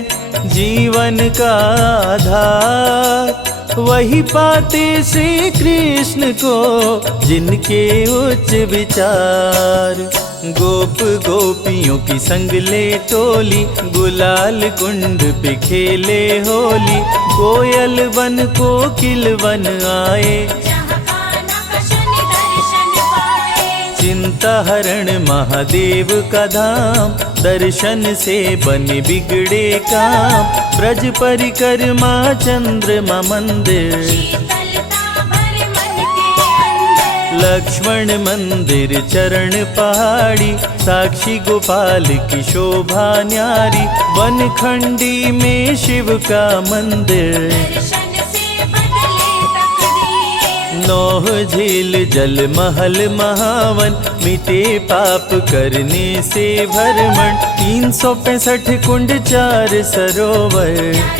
जीवन का आधार। वही पाते श्री कृष्ण को जिनके उच्च विचार। गोप गोपियों की संग ले टोली, गुलाल कुंड पे खेले होली। कोयल वन कोकिल वन आए, जहाँ कान्हा का शनि दर्शन पाए। चिंता हरण महादेव का धाम, दर्शन से बने बिगड़े काम। ब्रज परिक्रमा चंद्रमा मंदिर, शीतलता भरे मन के अंदर। लक्ष्मण मंदिर चरण पहाड़ी, साक्षी गोपाल की शोभा न्यारी। वनखंडी में शिव का मंदिर, दर्शन से बदले तकदीर। नौह झील जल महल महावन, मिटे पाप करने से भरमण। 365 कुंड 4 सरोवर,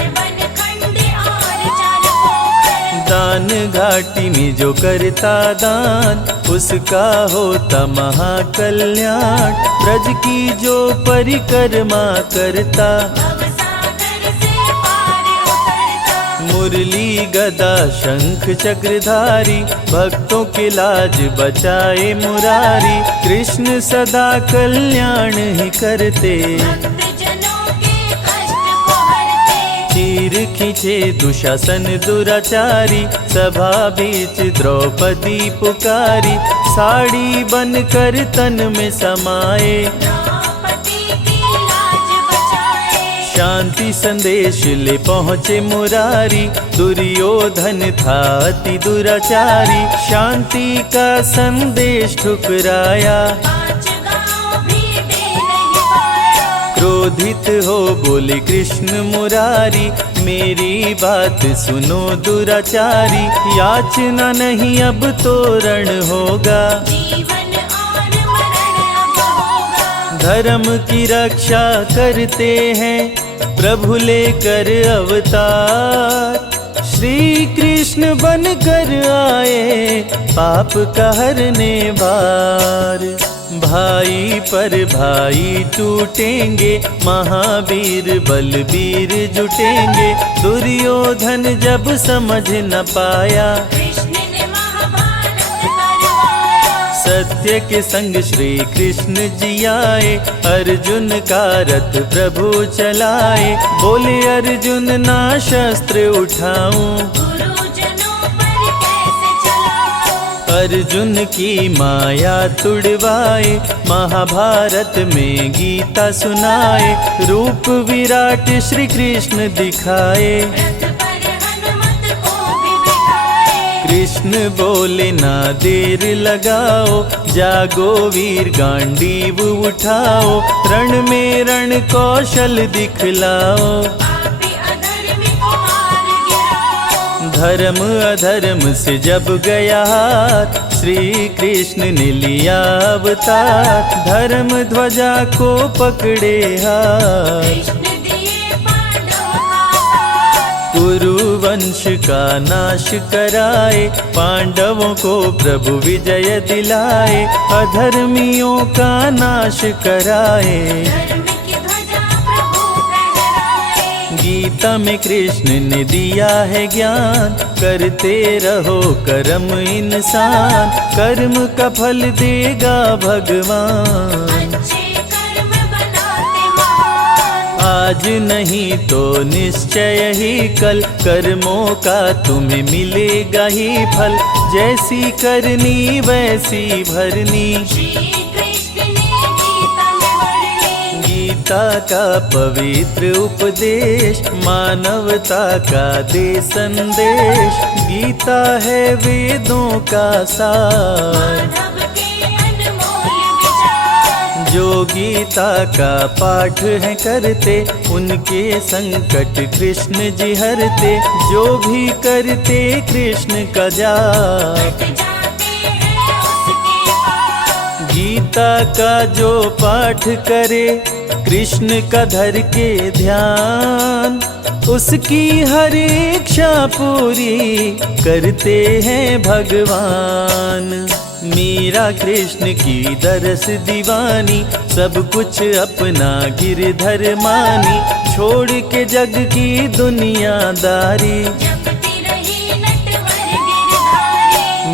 वनखंड और 4 पोखर। दान घाटी में जो करता दान, उसका होता महाकल्याण। ब्रज की जो परिक्रमा करता, भवसागर से पार उतरता। मुरली गदा शंख चक्रधारी, भक्तों के लाज बचाए मुरारी। कृष्ण सदा कल्याण ही करते, भक्तजनों के कष्ट को हरते। तीर खींचे दुशासन दुराचारी, सभा बीच द्रौपदी पुकारी। साड़ी बनकर तन में समाए, द्रौपदी की लाज बचाए। शांति संदेश ले पहुँचे मुरारी। दुर्योधन था अति दुराचारी, शांति का संदेश ठुकराया। 5 गाँव भी दे नहीं पाया। क्रोधित हो बोले कृष्ण मुरारी, मेरी बात सुनो दुराचारी। याचना नहीं अब तो रण होगा, जीवन और मरण अब होगा। धर्म की रक्षा करते हैं प्रभु लेकर अवतार। श्री कृष्ण बनकर आए, पाप का हरने बार। भाई पर भाई टूटेंगे, महावीर बलबीर जुटेंगे। दुर्योधन जब समझ न पाया, कृष्ण ने महाभारत करवाया। सत्य के संग श्री कृष्ण जी आए, अर्जुन का रथ प्रभु चलाए। बोले अर्जुन ना शस्त्र उठाऊं, गुरुजनों पर कैसे चलाऊं। अर्जुन की माया तुड़वाए। महाभारत में गीता सुनाए, रूप विराट श्री कृष्ण दिखाए। रथ पर हनुमत को भी बिठाए। कृष्ण बोले ना देर लगाओ, जागो वीर गांडीव उठाओ। रण में रण कौशल दिखलाओ, पापी अधर्मी को मार गिराओ। धर्म अधर्म से जब गया हाथ, श्री कृष्ण ने लिया अवतार। धर्म ध्वजा को पकड़े हाथ, कृष्ण दिए पांडवों का साथ। कुरु वंश का नाश कराए, पांडवों को प्रभु विजय दिलाए। अधर्मियों का नाश कराए, धर्म की ध्वजा प्रभु फहराए। गीता में कृष्ण ने दिया है ज्ञान। करते रहो कर्म इंसान, कर्म का फल देगा भगवान। अच्छे कर्म बनाते महान। आज नहीं तो निश्चय ही कल, कर्मों का तुम्हें मिलेगा ही फल। जैसी करनी वैसी भरनी, श्री कृष्ण ने गीता में वर्णी। गीता का पवित्र उपदेश, मानवता का दे संदेश। गीता है वेदों का सार, माधव के अनमोल विचार। जो गीता का पाठ है करते, उनके संकट कृष्ण जी हरते। जो भी करते कृष्ण का जाप, कट जाते हैं उसके पाप। गीता का जो पाठ करे, कृष्ण का धर के ध्यान। उसकी हर इच्छा पूरी करते हैं भगवान। मीरा कृष्ण की दरस दीवानी, सब कुछ अपना गिरधर मानी। छोड़ के जग की दुनियादारी, जपती रही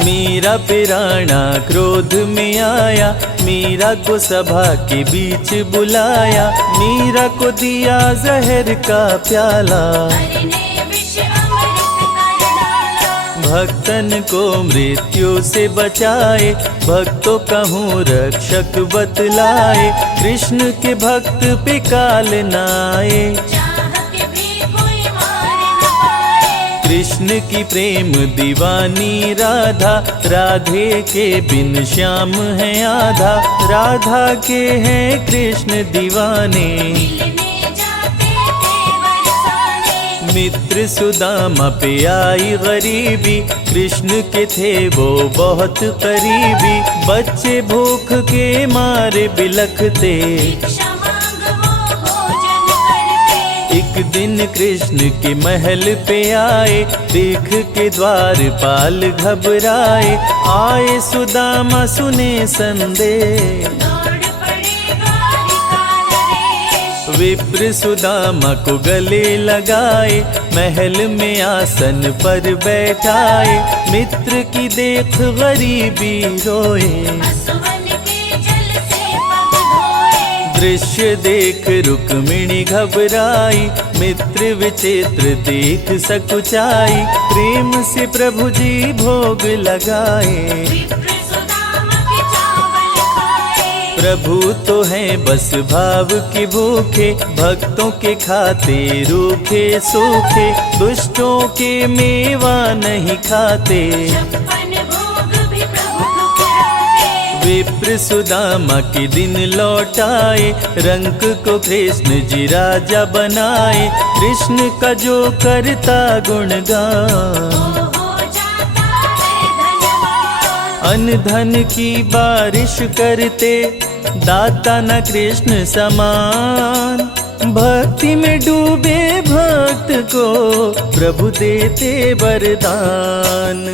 मीरा पे राणा क्रोध में आया, मीरा को सभा के बीच बुलाया, मीरा को दिया जहर का प्याला। हरि ने विष अमृत कर डाला, भक्तन को मृत्यु से बचाए, भक्तों कहूँ रक्षक बतलाए। कृष्ण के भक्त पे काल नाए, चाह के भी कोई मार न पाए। कृष्ण की प्रेम दीवानी राधा, राधे के बिन श्याम है आधा। राधा के हैं कृष्ण दीवाने, मिलने जाते थे बरसाने। मित्र सुदामा पे आई गरीबी, कृष्ण के थे वो बहुत करीबी। बच्चे भूख के मारे बिलखते, भिक्षा मांग वो भोजन करते। एक दिन कृष्ण के महल पे आए, देख के द्वारपाल घबराए। आए सुदामा सुने संदेश, दौड़ पड़े द्वारिका नरेश। विप्र सुदामा को गले लगाए, महल में आसन पर बैठाए। मित्र की देख गरीबी रोए, असुवन के जल से पग धोए। दृश्य देख रुक्मिणी घबराई, मित्र विचित्र देख सकुचाई। प्रेम से प्रभु जी भोग लगाए, विप्र सुदामा के चावल खाए। प्रभु तो हैं बस भाव के भूखे, भक्तों के खाते रूखे सूखे। दुष्टों के मेवा नहीं खाते, 56 भोग भी प्रभु ठुकराए। विप्र सुदामा के दिन लौटाए, रंक को कृष्ण जी राजा बनाए। कृष्ण का जो करता गुणगान, हो जाता है धनवान। अन्न धन की बारिश करते, दाता न कृष्ण समान। भक्ति में डूबे भक्त को प्रभु देते वरदान।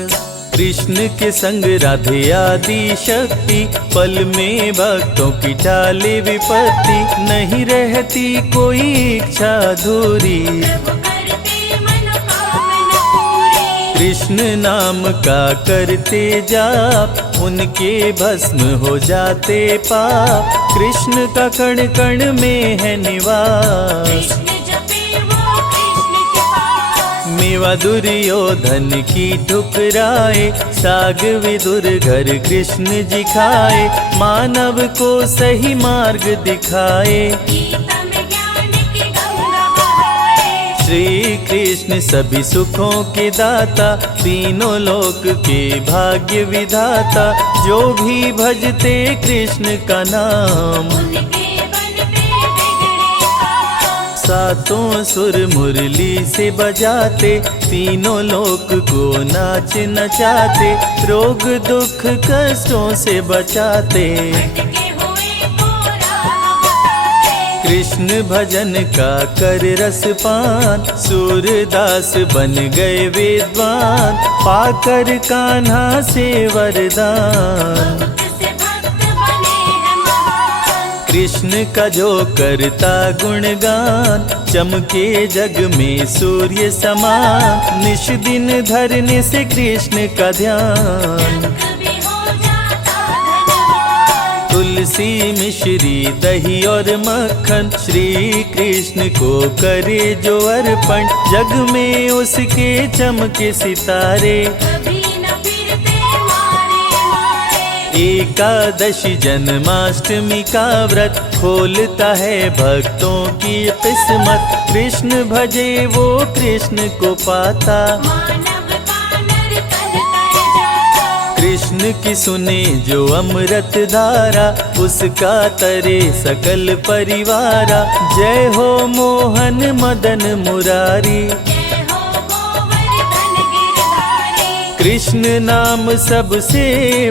कृष्ण के संग राधे आदि शक्ति, पल में भक्तों की टाले विपत्ति। नहीं रहती कोई इच्छा अधूरी, प्रभु करते मनोकामना पूरी। कृष्ण नाम का करते जाप, उनके भस्म हो जाते पाप। कृष्ण का कण कण में है निवास, कृष्ण जपे वो कृष्ण के पास। मेवा दुर्योधन की ठुकराए, साग विदुर घर कृष्ण जी खाए। मानव को सही मार्ग दिखाए, गीता में ज्ञान की गंगा बहाए। श्री कृष्ण सभी सुखों के दाता, तीनों लोक के भाग्य विधाता। जो भी भजते कृष्ण का नाम, उनके बनते बिगड़े काम। सातों सुर मुरली से बजाते, तीनों लोक को नाच नचाते। रोग दुख कष्टों से बचाते, भटके हुए को राह बताते। कृष्ण भजन का कर रस पान। सूरदास बन गए विद्वान, पाकर कान्हा से वरदान। भक्त से भक्त बने हैं महान। कृष्ण का जो करता गुणगान, चमके जग में सूर्य समान। निश दिन धरने से कृष्ण का ध्यान, जग भी हो जाता धनवान। तुलसी मिश्री दही और मक्खन, श्री कृष्ण को करे जो अर्पण। जग में उसके चमके सितारे, कभी न फिरते मारे मारे। एकादशी जन्माष्टमी का व्रत, खोलता है भक्तों की किस्मत। कृष्ण भजे वो कृष्ण को पाता, मानव का नर्तन कर जाता। कृष्ण की सुने जो अमृत धारा, उसका तरे सकल परिवारा। जय हो मोहन मदन मुरारी, जय हो गोवर्धन गिरधारी। कृष्ण नाम सबसे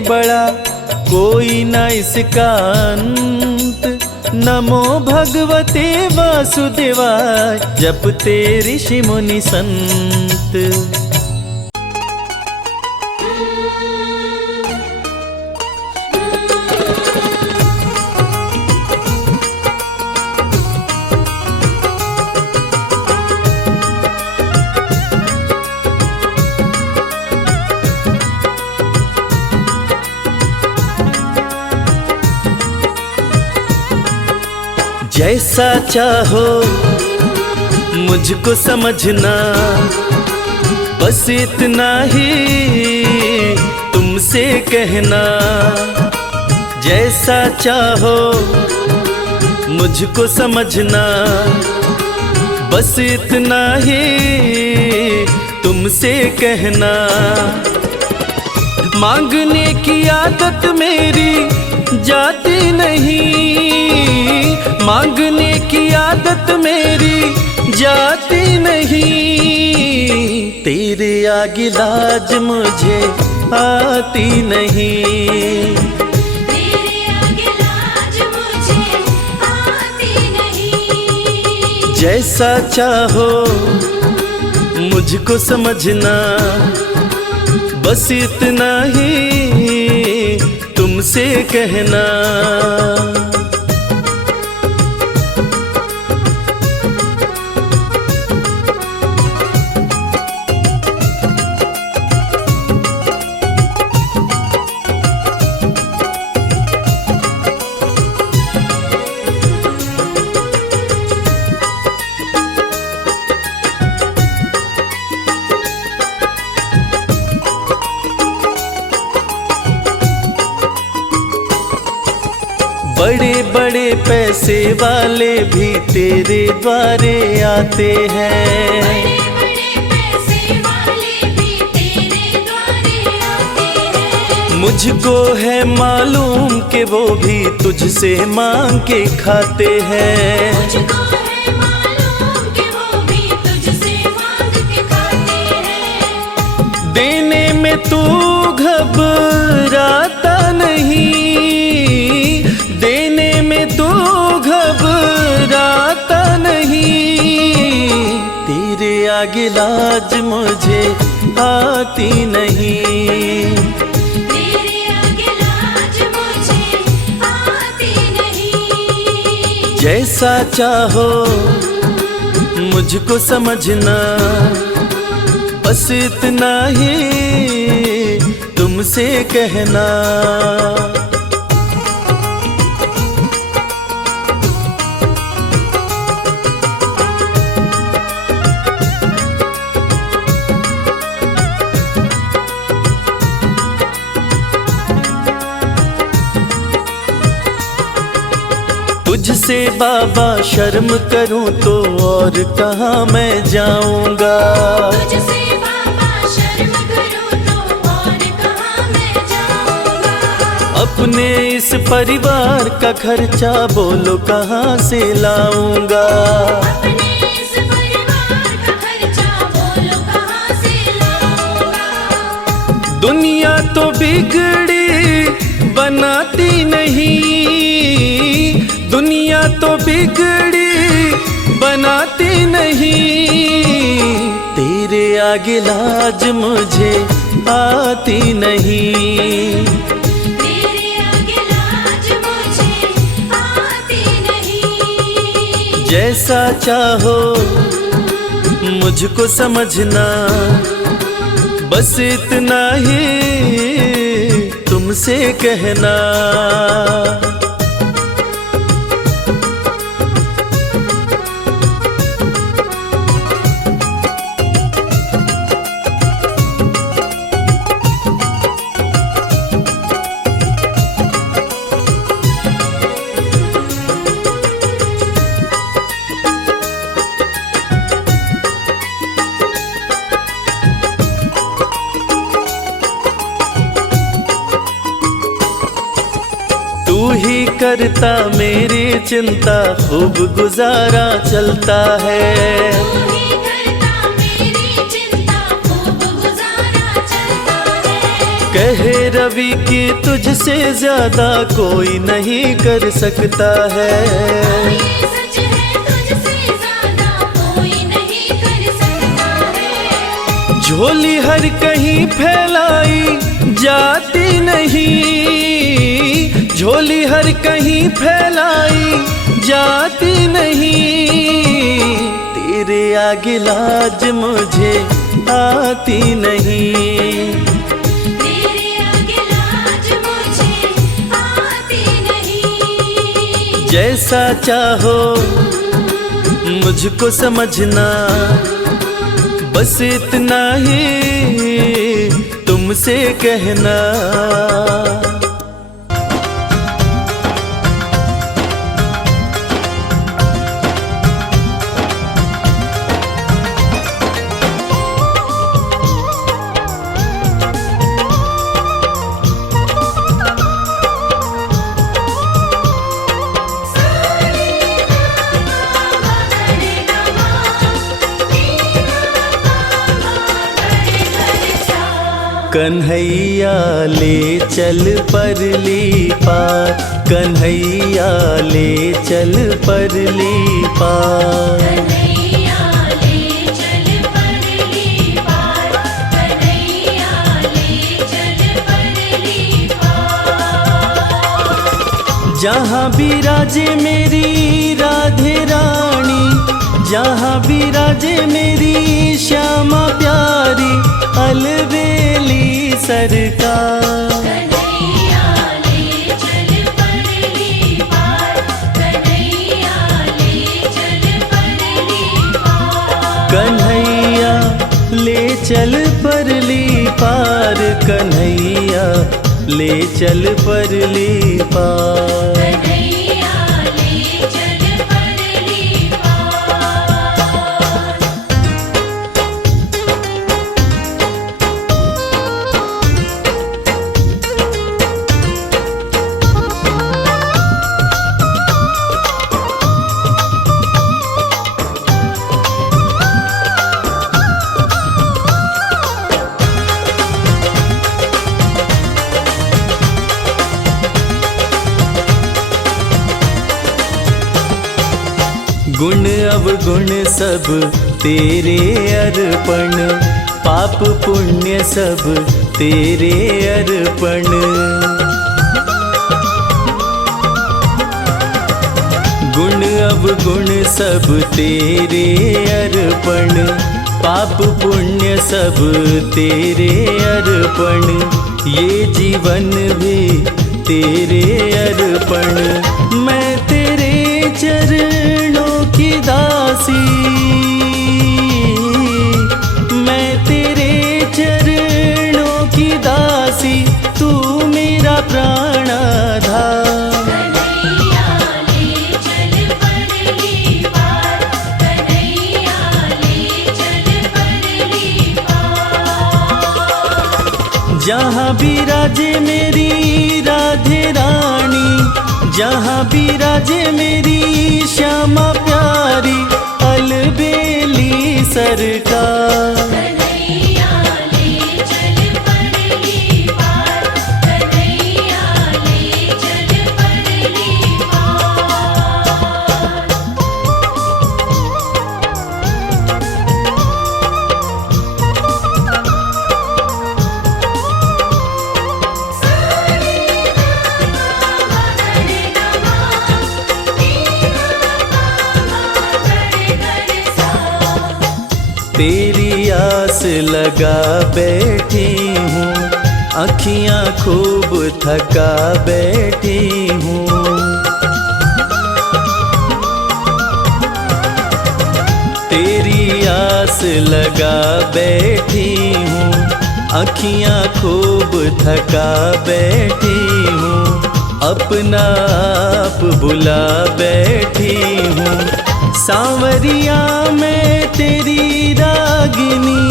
बड़ा, कोई न इसका अंत। नमो भगवते वासुदेवाय, जपते ऋषि मुनि संत। जैसा चाहो मुझको समझना, बस इतना ही तुमसे कहना। जैसा चाहो मुझको समझना, बस इतना ही तुमसे कहना। मांगने की आदत मेरी जाती नहीं, मांगने की आदत मेरी जाती नहीं। तेरे आगे लाज मुझे आती नहीं, तेरे आगे लाज मुझे आती नहीं। जैसा चाहो मुझको समझना, बस इतना ही तुमसे कहना। बड़े बड़े पैसे वाले भी तेरे द्वारे आते हैं, बड़े पैसे वाले भी तेरे द्वारे आते हैं। मुझको है मालूम कि वो भी तुझसे मांग के खाते हैं। मुझको है मालूम कि वो भी तुझसे मांग के खाते हैं। देने में तू घबराता नहीं, देने में तू घबराता नहीं। तेरे आगे लाज मुझे आती नहीं, तेरे आगे लाज मुझे आती नहीं। जैसा चाहो मुझको समझना, बस इतना ही तुमसे कहना। तुझसे बाबा शर्म करूं तो और कहाँ मैं जाऊंगा। तुझसे बाबा शर्म करूं तो और कहाँ मैं जाऊंगा। अपने इस परिवार का खर्चा बोलो कहाँ से लाऊंगा। अपने इस परिवार का खर्चा बोलो कहाँ से लाऊंगा। दुनिया तो बिगड़ी बनाती नहीं, दुनिया तो बिगड़ी बनाती नहीं। तेरे आगे लाज मुझे आती नहीं, तेरे आगे लाज मुझे आती नहीं। जैसा चाहो मुझको समझना, बस इतना ही तुमसे कहना। तू ही करता मेरी चिंता, खूब गुजारा चलता है। तू ही करता मेरी चिंता, खूब गुजारा चलता है। कहे रवि कि तुझसे ज्यादा कोई नहीं कर सकता है। ये सच है, तुझसे ज्यादा कोई नहीं कर सकता है। झोली हर कहीं फैलाई जाती नहीं, झोली हर कहीं फैलाई जाती नहीं। तेरे आगे लाज मुझे आती नहीं, तेरे आगे लाज मुझे आती नहीं। जैसा चाहो मुझको समझना, बस इतना ही तुमसे कहना। कन्हैया ले चल परली पार, कन्हैया ले चल परली पार। कन्हैया ले चल परली पार, कन्हैया ले चल परली पार। जहाँ विराजे मेरी राधे रानी, जहाँ विराजे मेरी श्यामा प्यारी, अलबेली सरकार। कन्हैया ले चल परली पार, कन्हैया ले चल परली पार। कन्हैया ले चल परली पार, कन्हैया ले चल परली पार। कन्हैया ले चल परली पार। गुण अवगुण सब तेरे अर्पण, पाप पुण्य सब तेरे अर्पण। गुण अवगुण सब तेरे अर्पण, पाप पुण्य सब तेरे अर्पण। ये जीवन भी तेरे अर्पण, मैं तेरे चरणों की दासी, मैं तेरे चरणों की दासी, तू मेरा प्राणाधार। कन्हैया ले चल परली पार, कन्हैया ले चल परली पार। जहाँ विराजे मेरी राधे रानी, जहाँ विराजे मेरी श्यामा प्यारी, अलबेली सरकार। कन्हैया ले चल परली पार, कन्हैया ले चल परली पार। तेरी आस लगा बैठी हूँ, अखियाँ खूब थका बैठी हूँ। तेरी आस लगा बैठी हूँ, अखियाँ खूब थका बैठी हूँ। अपना आप बुला बैठी हूँ, सांवरिया मैं तेरी रागिनी,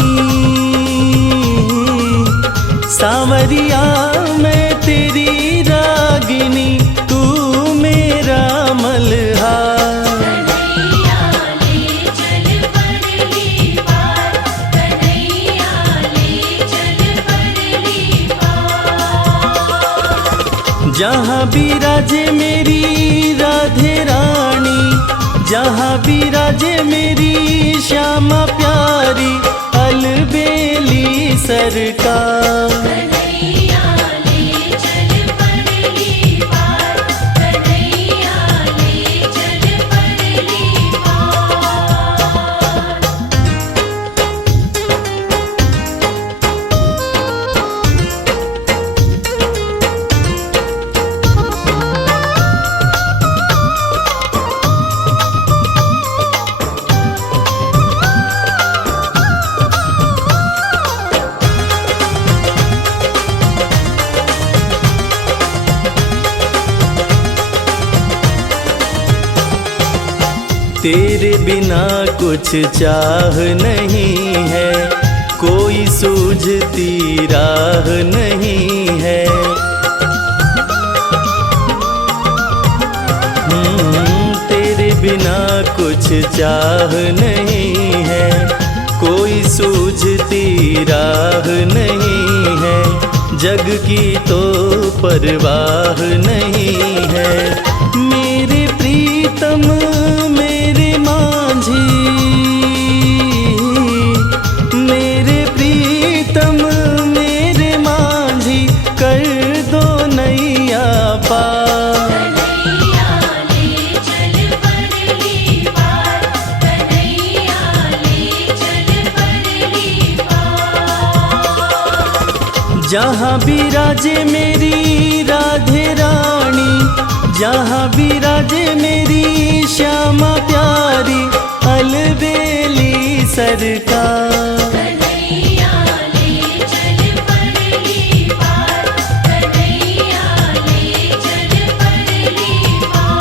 सांवरिया मैं तेरी रागिनी, तू मेरा मल्हार। कन्हैया ले चल परली पार, कन्हैया ले चल परली पार। जहाँ विराजे मेरी राधे रानी, जहाँ विराजे मेरी श्यामा प्यारी, अलबेली सरकार। कन्हैया ले चल परली पार, कन्हैया ले चल परली पार। तेरे बिना कुछ चाह नहीं है, कोई सूझती राह नहीं है। तेरे बिना कुछ चाह नहीं है, कोई सूझती राह नहीं है। जग की तो परवाह नहीं है। मेरे प्रीतम मेरे मांझी, मेरे प्रीतम मेरे मांझी, कर दो नैया पार। कन्हैया ले चल परली पार, कन्हैया ले चल परली पार। जहाँ विराजे मेरी राधे रानी, जहाँ विराजे मेरी श्यामा प्यारी, अलबेली सरकार। कन्हैया ले चल परली पार, कन्हैया ले चल परली पार।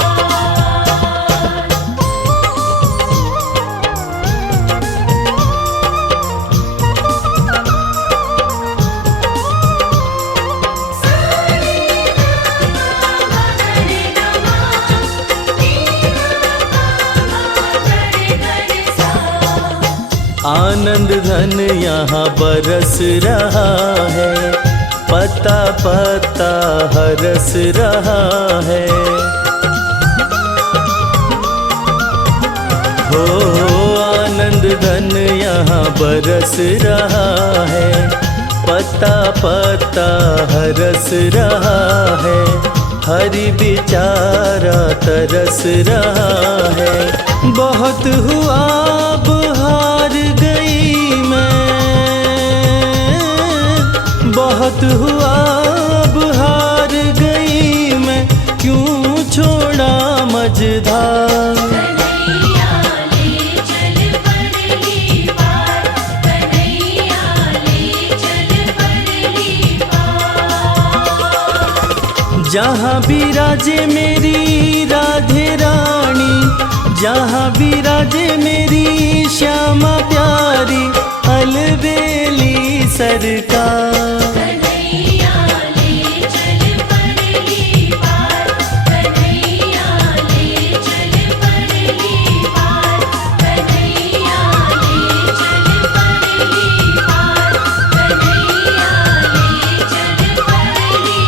आनंद धन यहाँ बरस रहा है, पता पता हरस रहा है। हो आनंद धन यहाँ बरस रहा है, पता पता हरस रहा है। हरि बेचारा तरस रहा है। बहुत हुआ अब हार गई मैं, बहुत हुआ अब हार गई मैं, क्यों छोड़ा मझधार। कन्हैया ले चल परली पार, कन्हैया ले चल परली पार। जहाँ विराजे मेरी राधे रानी, जहाँ विराजे मेरी श्यामा प्यारी, अलबेली सरकार। कन्हैया ले चल परली पार, कन्हैया ले चल परली पार, कन्हैया ले चल परली पार, कन्हैया ले चल परली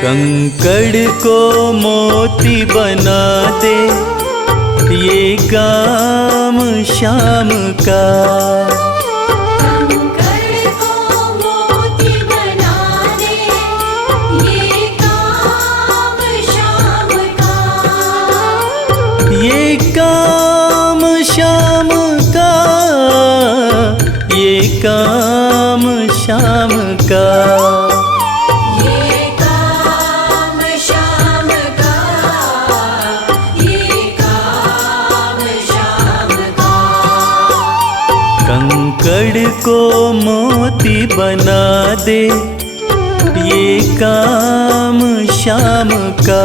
कंकड़ को मोती बना दे, ये काम शाम का। कंकड़ को मोती बना दे, ये काम शाम का। ये काम शाम का, ये काम शाम का। ये काम शाम का, ये काम शाम का। कंकड़ को मोती बना दे, ये काम शाम का।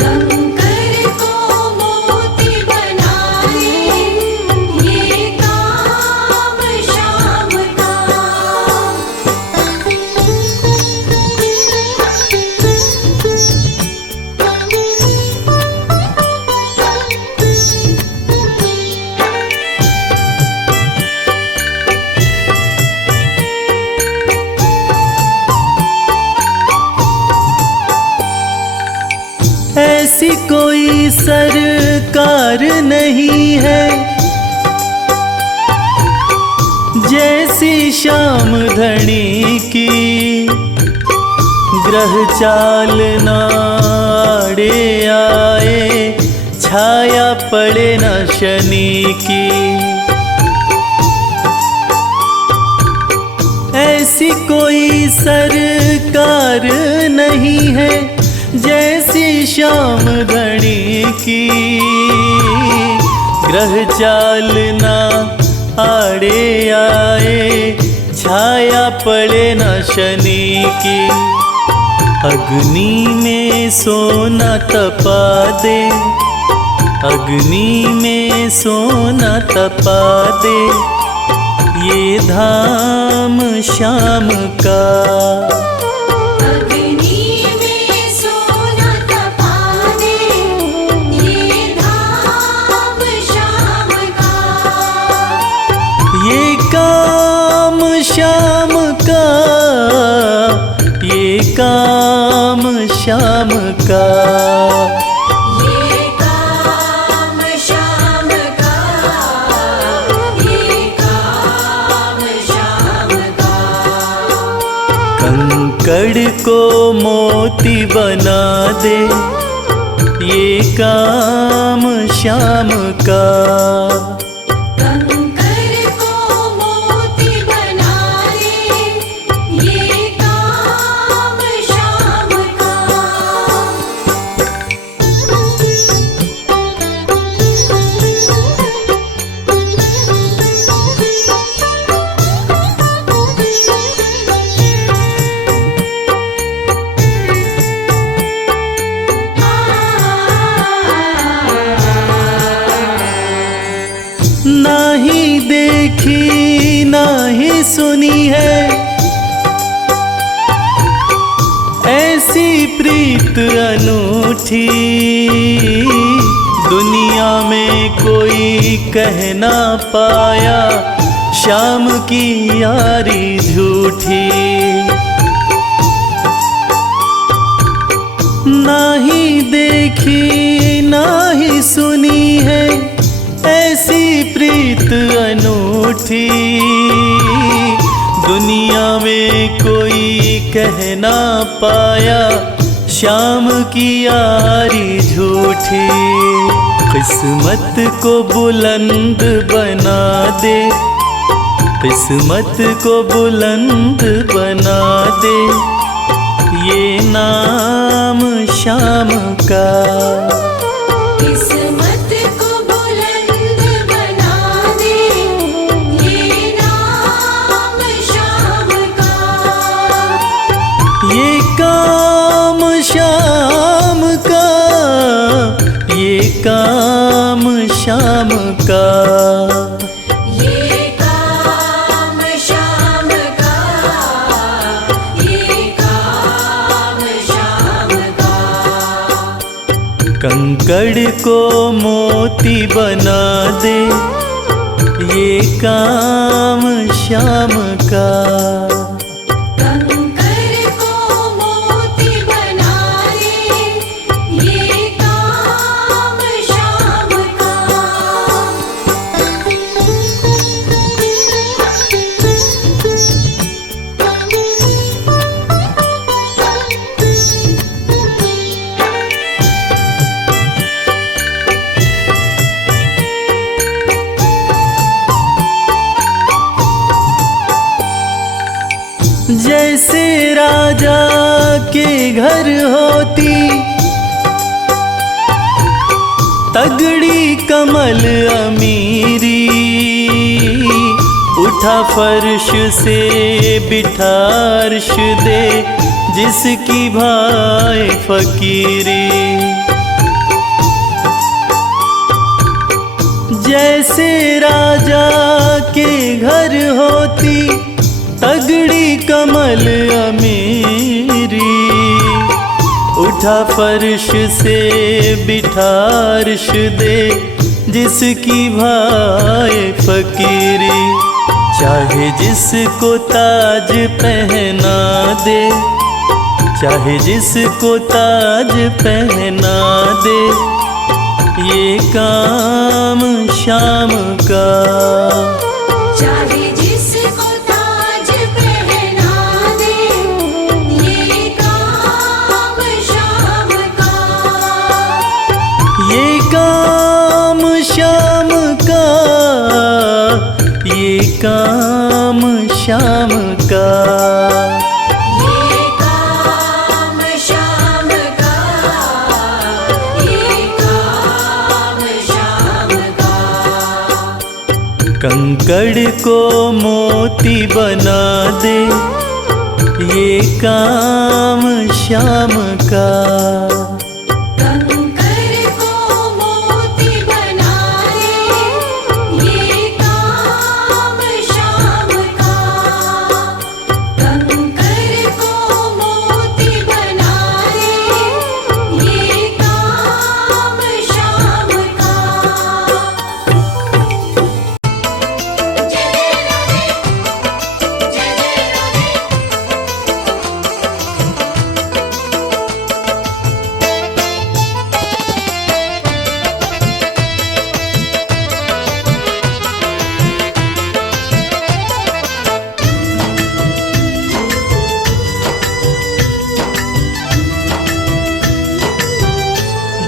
कंकड़ को मोती बना दे, ये काम शाम का। ऐसी कोई सरकार नहीं है, जैसी श्याम धनी की। ग्रह चाल नाड़े आए, छाया पड़े न शनि की। ऐसी कोई सरकार नहीं है जैसी श्याम धनी की। ग्रह चाल ना आड़े आए, छाया पड़े न शनि की। अग्नि में सोना तपा दे, अग्नि में सोना तपा दे, ये धाम श्याम का। अग्नि में सोना तपा दे, ये धाम श्याम का। ये काम श्याम का, ये काम श्याम का। ये काम श्याम का, ये काम श्याम का। कंकड़ को मोती बना दे, ये काम श्याम का। कंकर को मोती बना दे, ये काम श्याम का। नाही देखी नाही सुनी है ऐसी प्रीत अनूठी। दुनिया में कोई कह ना पाया श्याम की यारी झूठी। नाही देखी नाही सुनी है ऐसी प्रीत अनूठी। दुनिया में कोई कह ना पाया श्याम की यारी झूठी। किस्मत को बुलंद बना दे, किस्मत को बुलंद बना दे, ये नाम श्याम का। किस्मत को बुलंद बना दे, ये नाम श्याम का। ये काम श्याम का, ये काम श्याम का। ये काम श्याम का, ये काम श्याम का। कंकड़ को मोती बना दे, ये काम श्याम का। कंकर को मोती बना दे, ये काम श्याम का। जैसे राजा के घर होती तगड़ी कमल अमीरी। उठा फर्श से बिठा अर्श दे, जिसकी भाई फकीरी। जैसे राजा के घर होती तगड़ी कमल अमीरी। उठा फर्श से बिठा अर्श दे, जिसकी भाई फकीरी। चाहे जिसको ताज पहना दे, चाहे जिसको ताज पहना दे, ये काम श्याम का। चाहे जिसको ताज पहना दे, ये काम श्याम का। ये काम काम श्याम का, ये काम श्याम का, ये काम श्याम का। कंकड़ को मोती बना दे, ये काम श्याम का। कंकर को मोती बना दे, ये काम श्याम का। कंकर को मोती बना दे, ये काम श्याम का। जय जय राधे,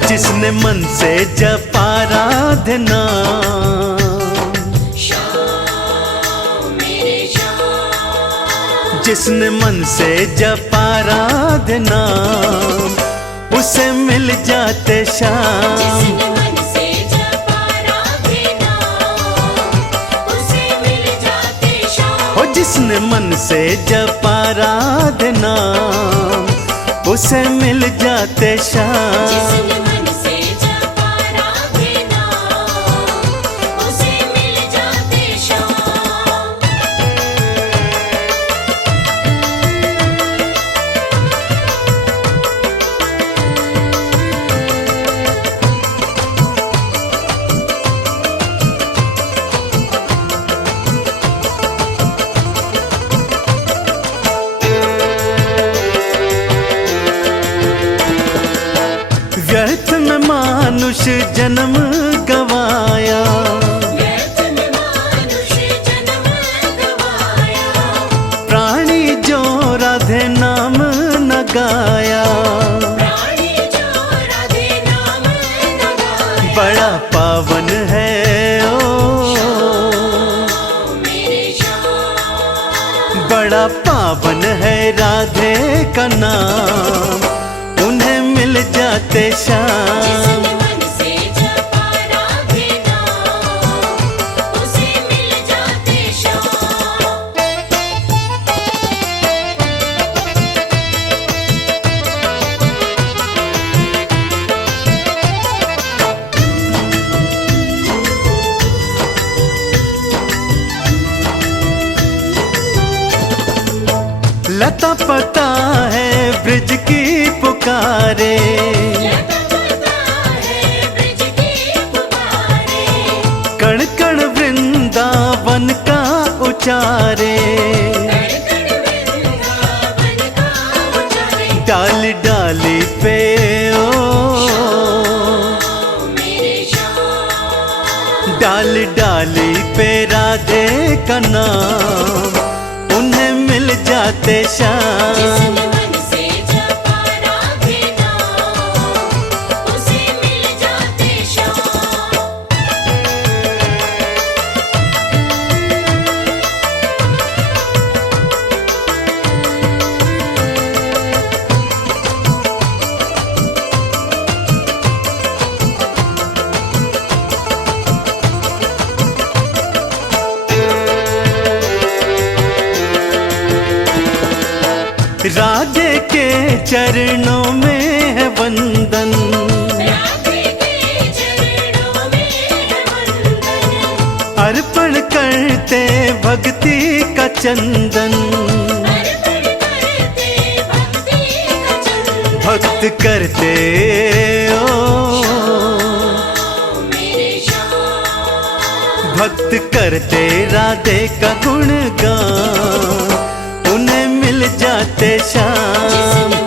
जिसने मन से जपा राधे नाम, श्याम मेरे श्याम। जिसने मन से जपा राधे नाम, उसे मिल जाते श्याम। जिसने मन से जपा राधे नाम, उसे मिल जाते श्याम। ओ जिसने मन से जपा राधे नाम, उसे मिल जाते श्याम। जिसने मन से जपा राधे नाम, उसे मिल जाते श्याम। व्यर्थ में मानुष जन्म गवाया, व्यर्थ में मानुष जन्म गवाया। प्राणी जो राधे नाम न गाया। प्राणी जो राधे नाम न गाया। बड़ा पावन है ओ, मेरे श्याम। बड़ा पावन है राधे का नाम, उन्हें मिल जाते श्याम। जिसने मन से जपा राधे नाम, उसे मिल जाते श्याम। लता पता है ब्रिज की पुकारे, लता पता है ब्रिज की पुकारे। कण कण वृंदावन का उचारे। कण कण वृंदावन का उचारे। डाली डाली पे ओ, मेरे श्याम। डाली डाली पे राधे का नाम, उन्हें मिल जाते श्याम। जिसने मन से जपा राधे नाम, उसे मिल जाते श्याम। राधे के चरणों में है वंदन, राधे के चरणों में है वंदन। अर्पण करते भक्ति का चंदन। अर्पण करते भक्ति का चंदन। भक्त करते ओ, मेरे श्याम। भक्त करते राधे का गुणगान, उन्हें मिल जाते श्याम। जिसने